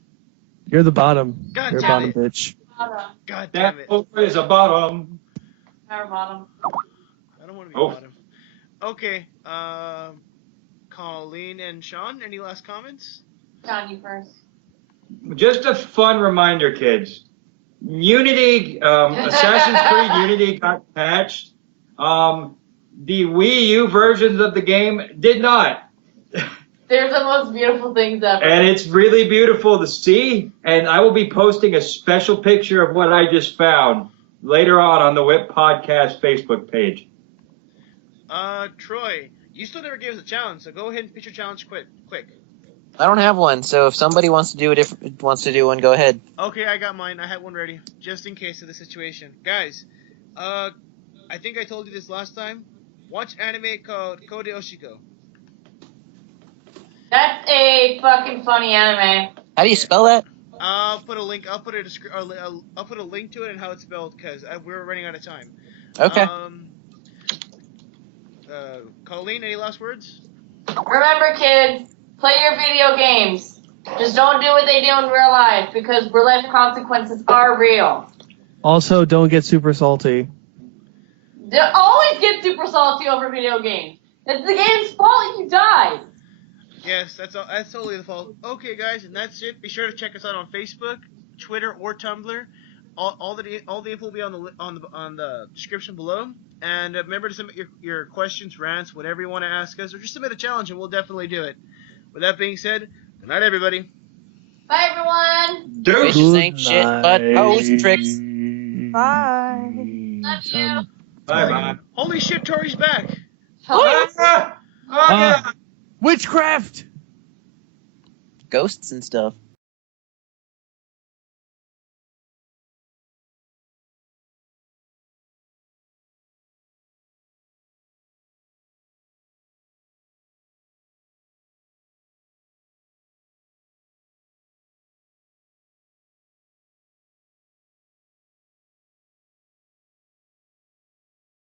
You're the bottom. God You're a damn bottom it. bitch. God damn it. That is a bottom. Power bottom. I don't want to be bottom. Okay, Colleen and Sean, any last comments? John, you first. Just a fun reminder, kids. Unity, Assassin's Creed Unity got patched. The Wii U versions of the game did not. They're the most beautiful things ever. And it's really beautiful to see. And I will be posting a special picture of what I just found later on the W.I.P Podcast Facebook page. Troy, you still never gave us a challenge, so go ahead and pitch your challenge quick. I don't have one, so if somebody wants to do one, go ahead. Okay, I got mine. I had one ready, just in case of the situation. Guys, I think I told you this last time. Watch anime called Kode Oshiko. That's a fucking funny anime. How do you spell that? I'll put a link. I'll put a link to it and how it's spelled because we're running out of time. Okay. Colleen, any last words? Remember, kids, play your video games. Just don't do what they do in real life because real life consequences are real. Also, don't get super salty. Always get super salty over video games. It's the game's fault if you die. Yes, that's totally the fault. Okay, guys, and that's it. Be sure to check us out on Facebook, Twitter, or Tumblr. All the info will be on the description below. And remember to submit your questions, rants, whatever you want to ask us, or just submit a challenge, and we'll definitely do it. With that being said, good night, everybody. Bye, everyone. Fishes ain't shit but hoes tricks. Bye. Love you. Bye-bye. Holy shit, Tori's back. Oh, yeah. Witchcraft! Ghosts and stuff.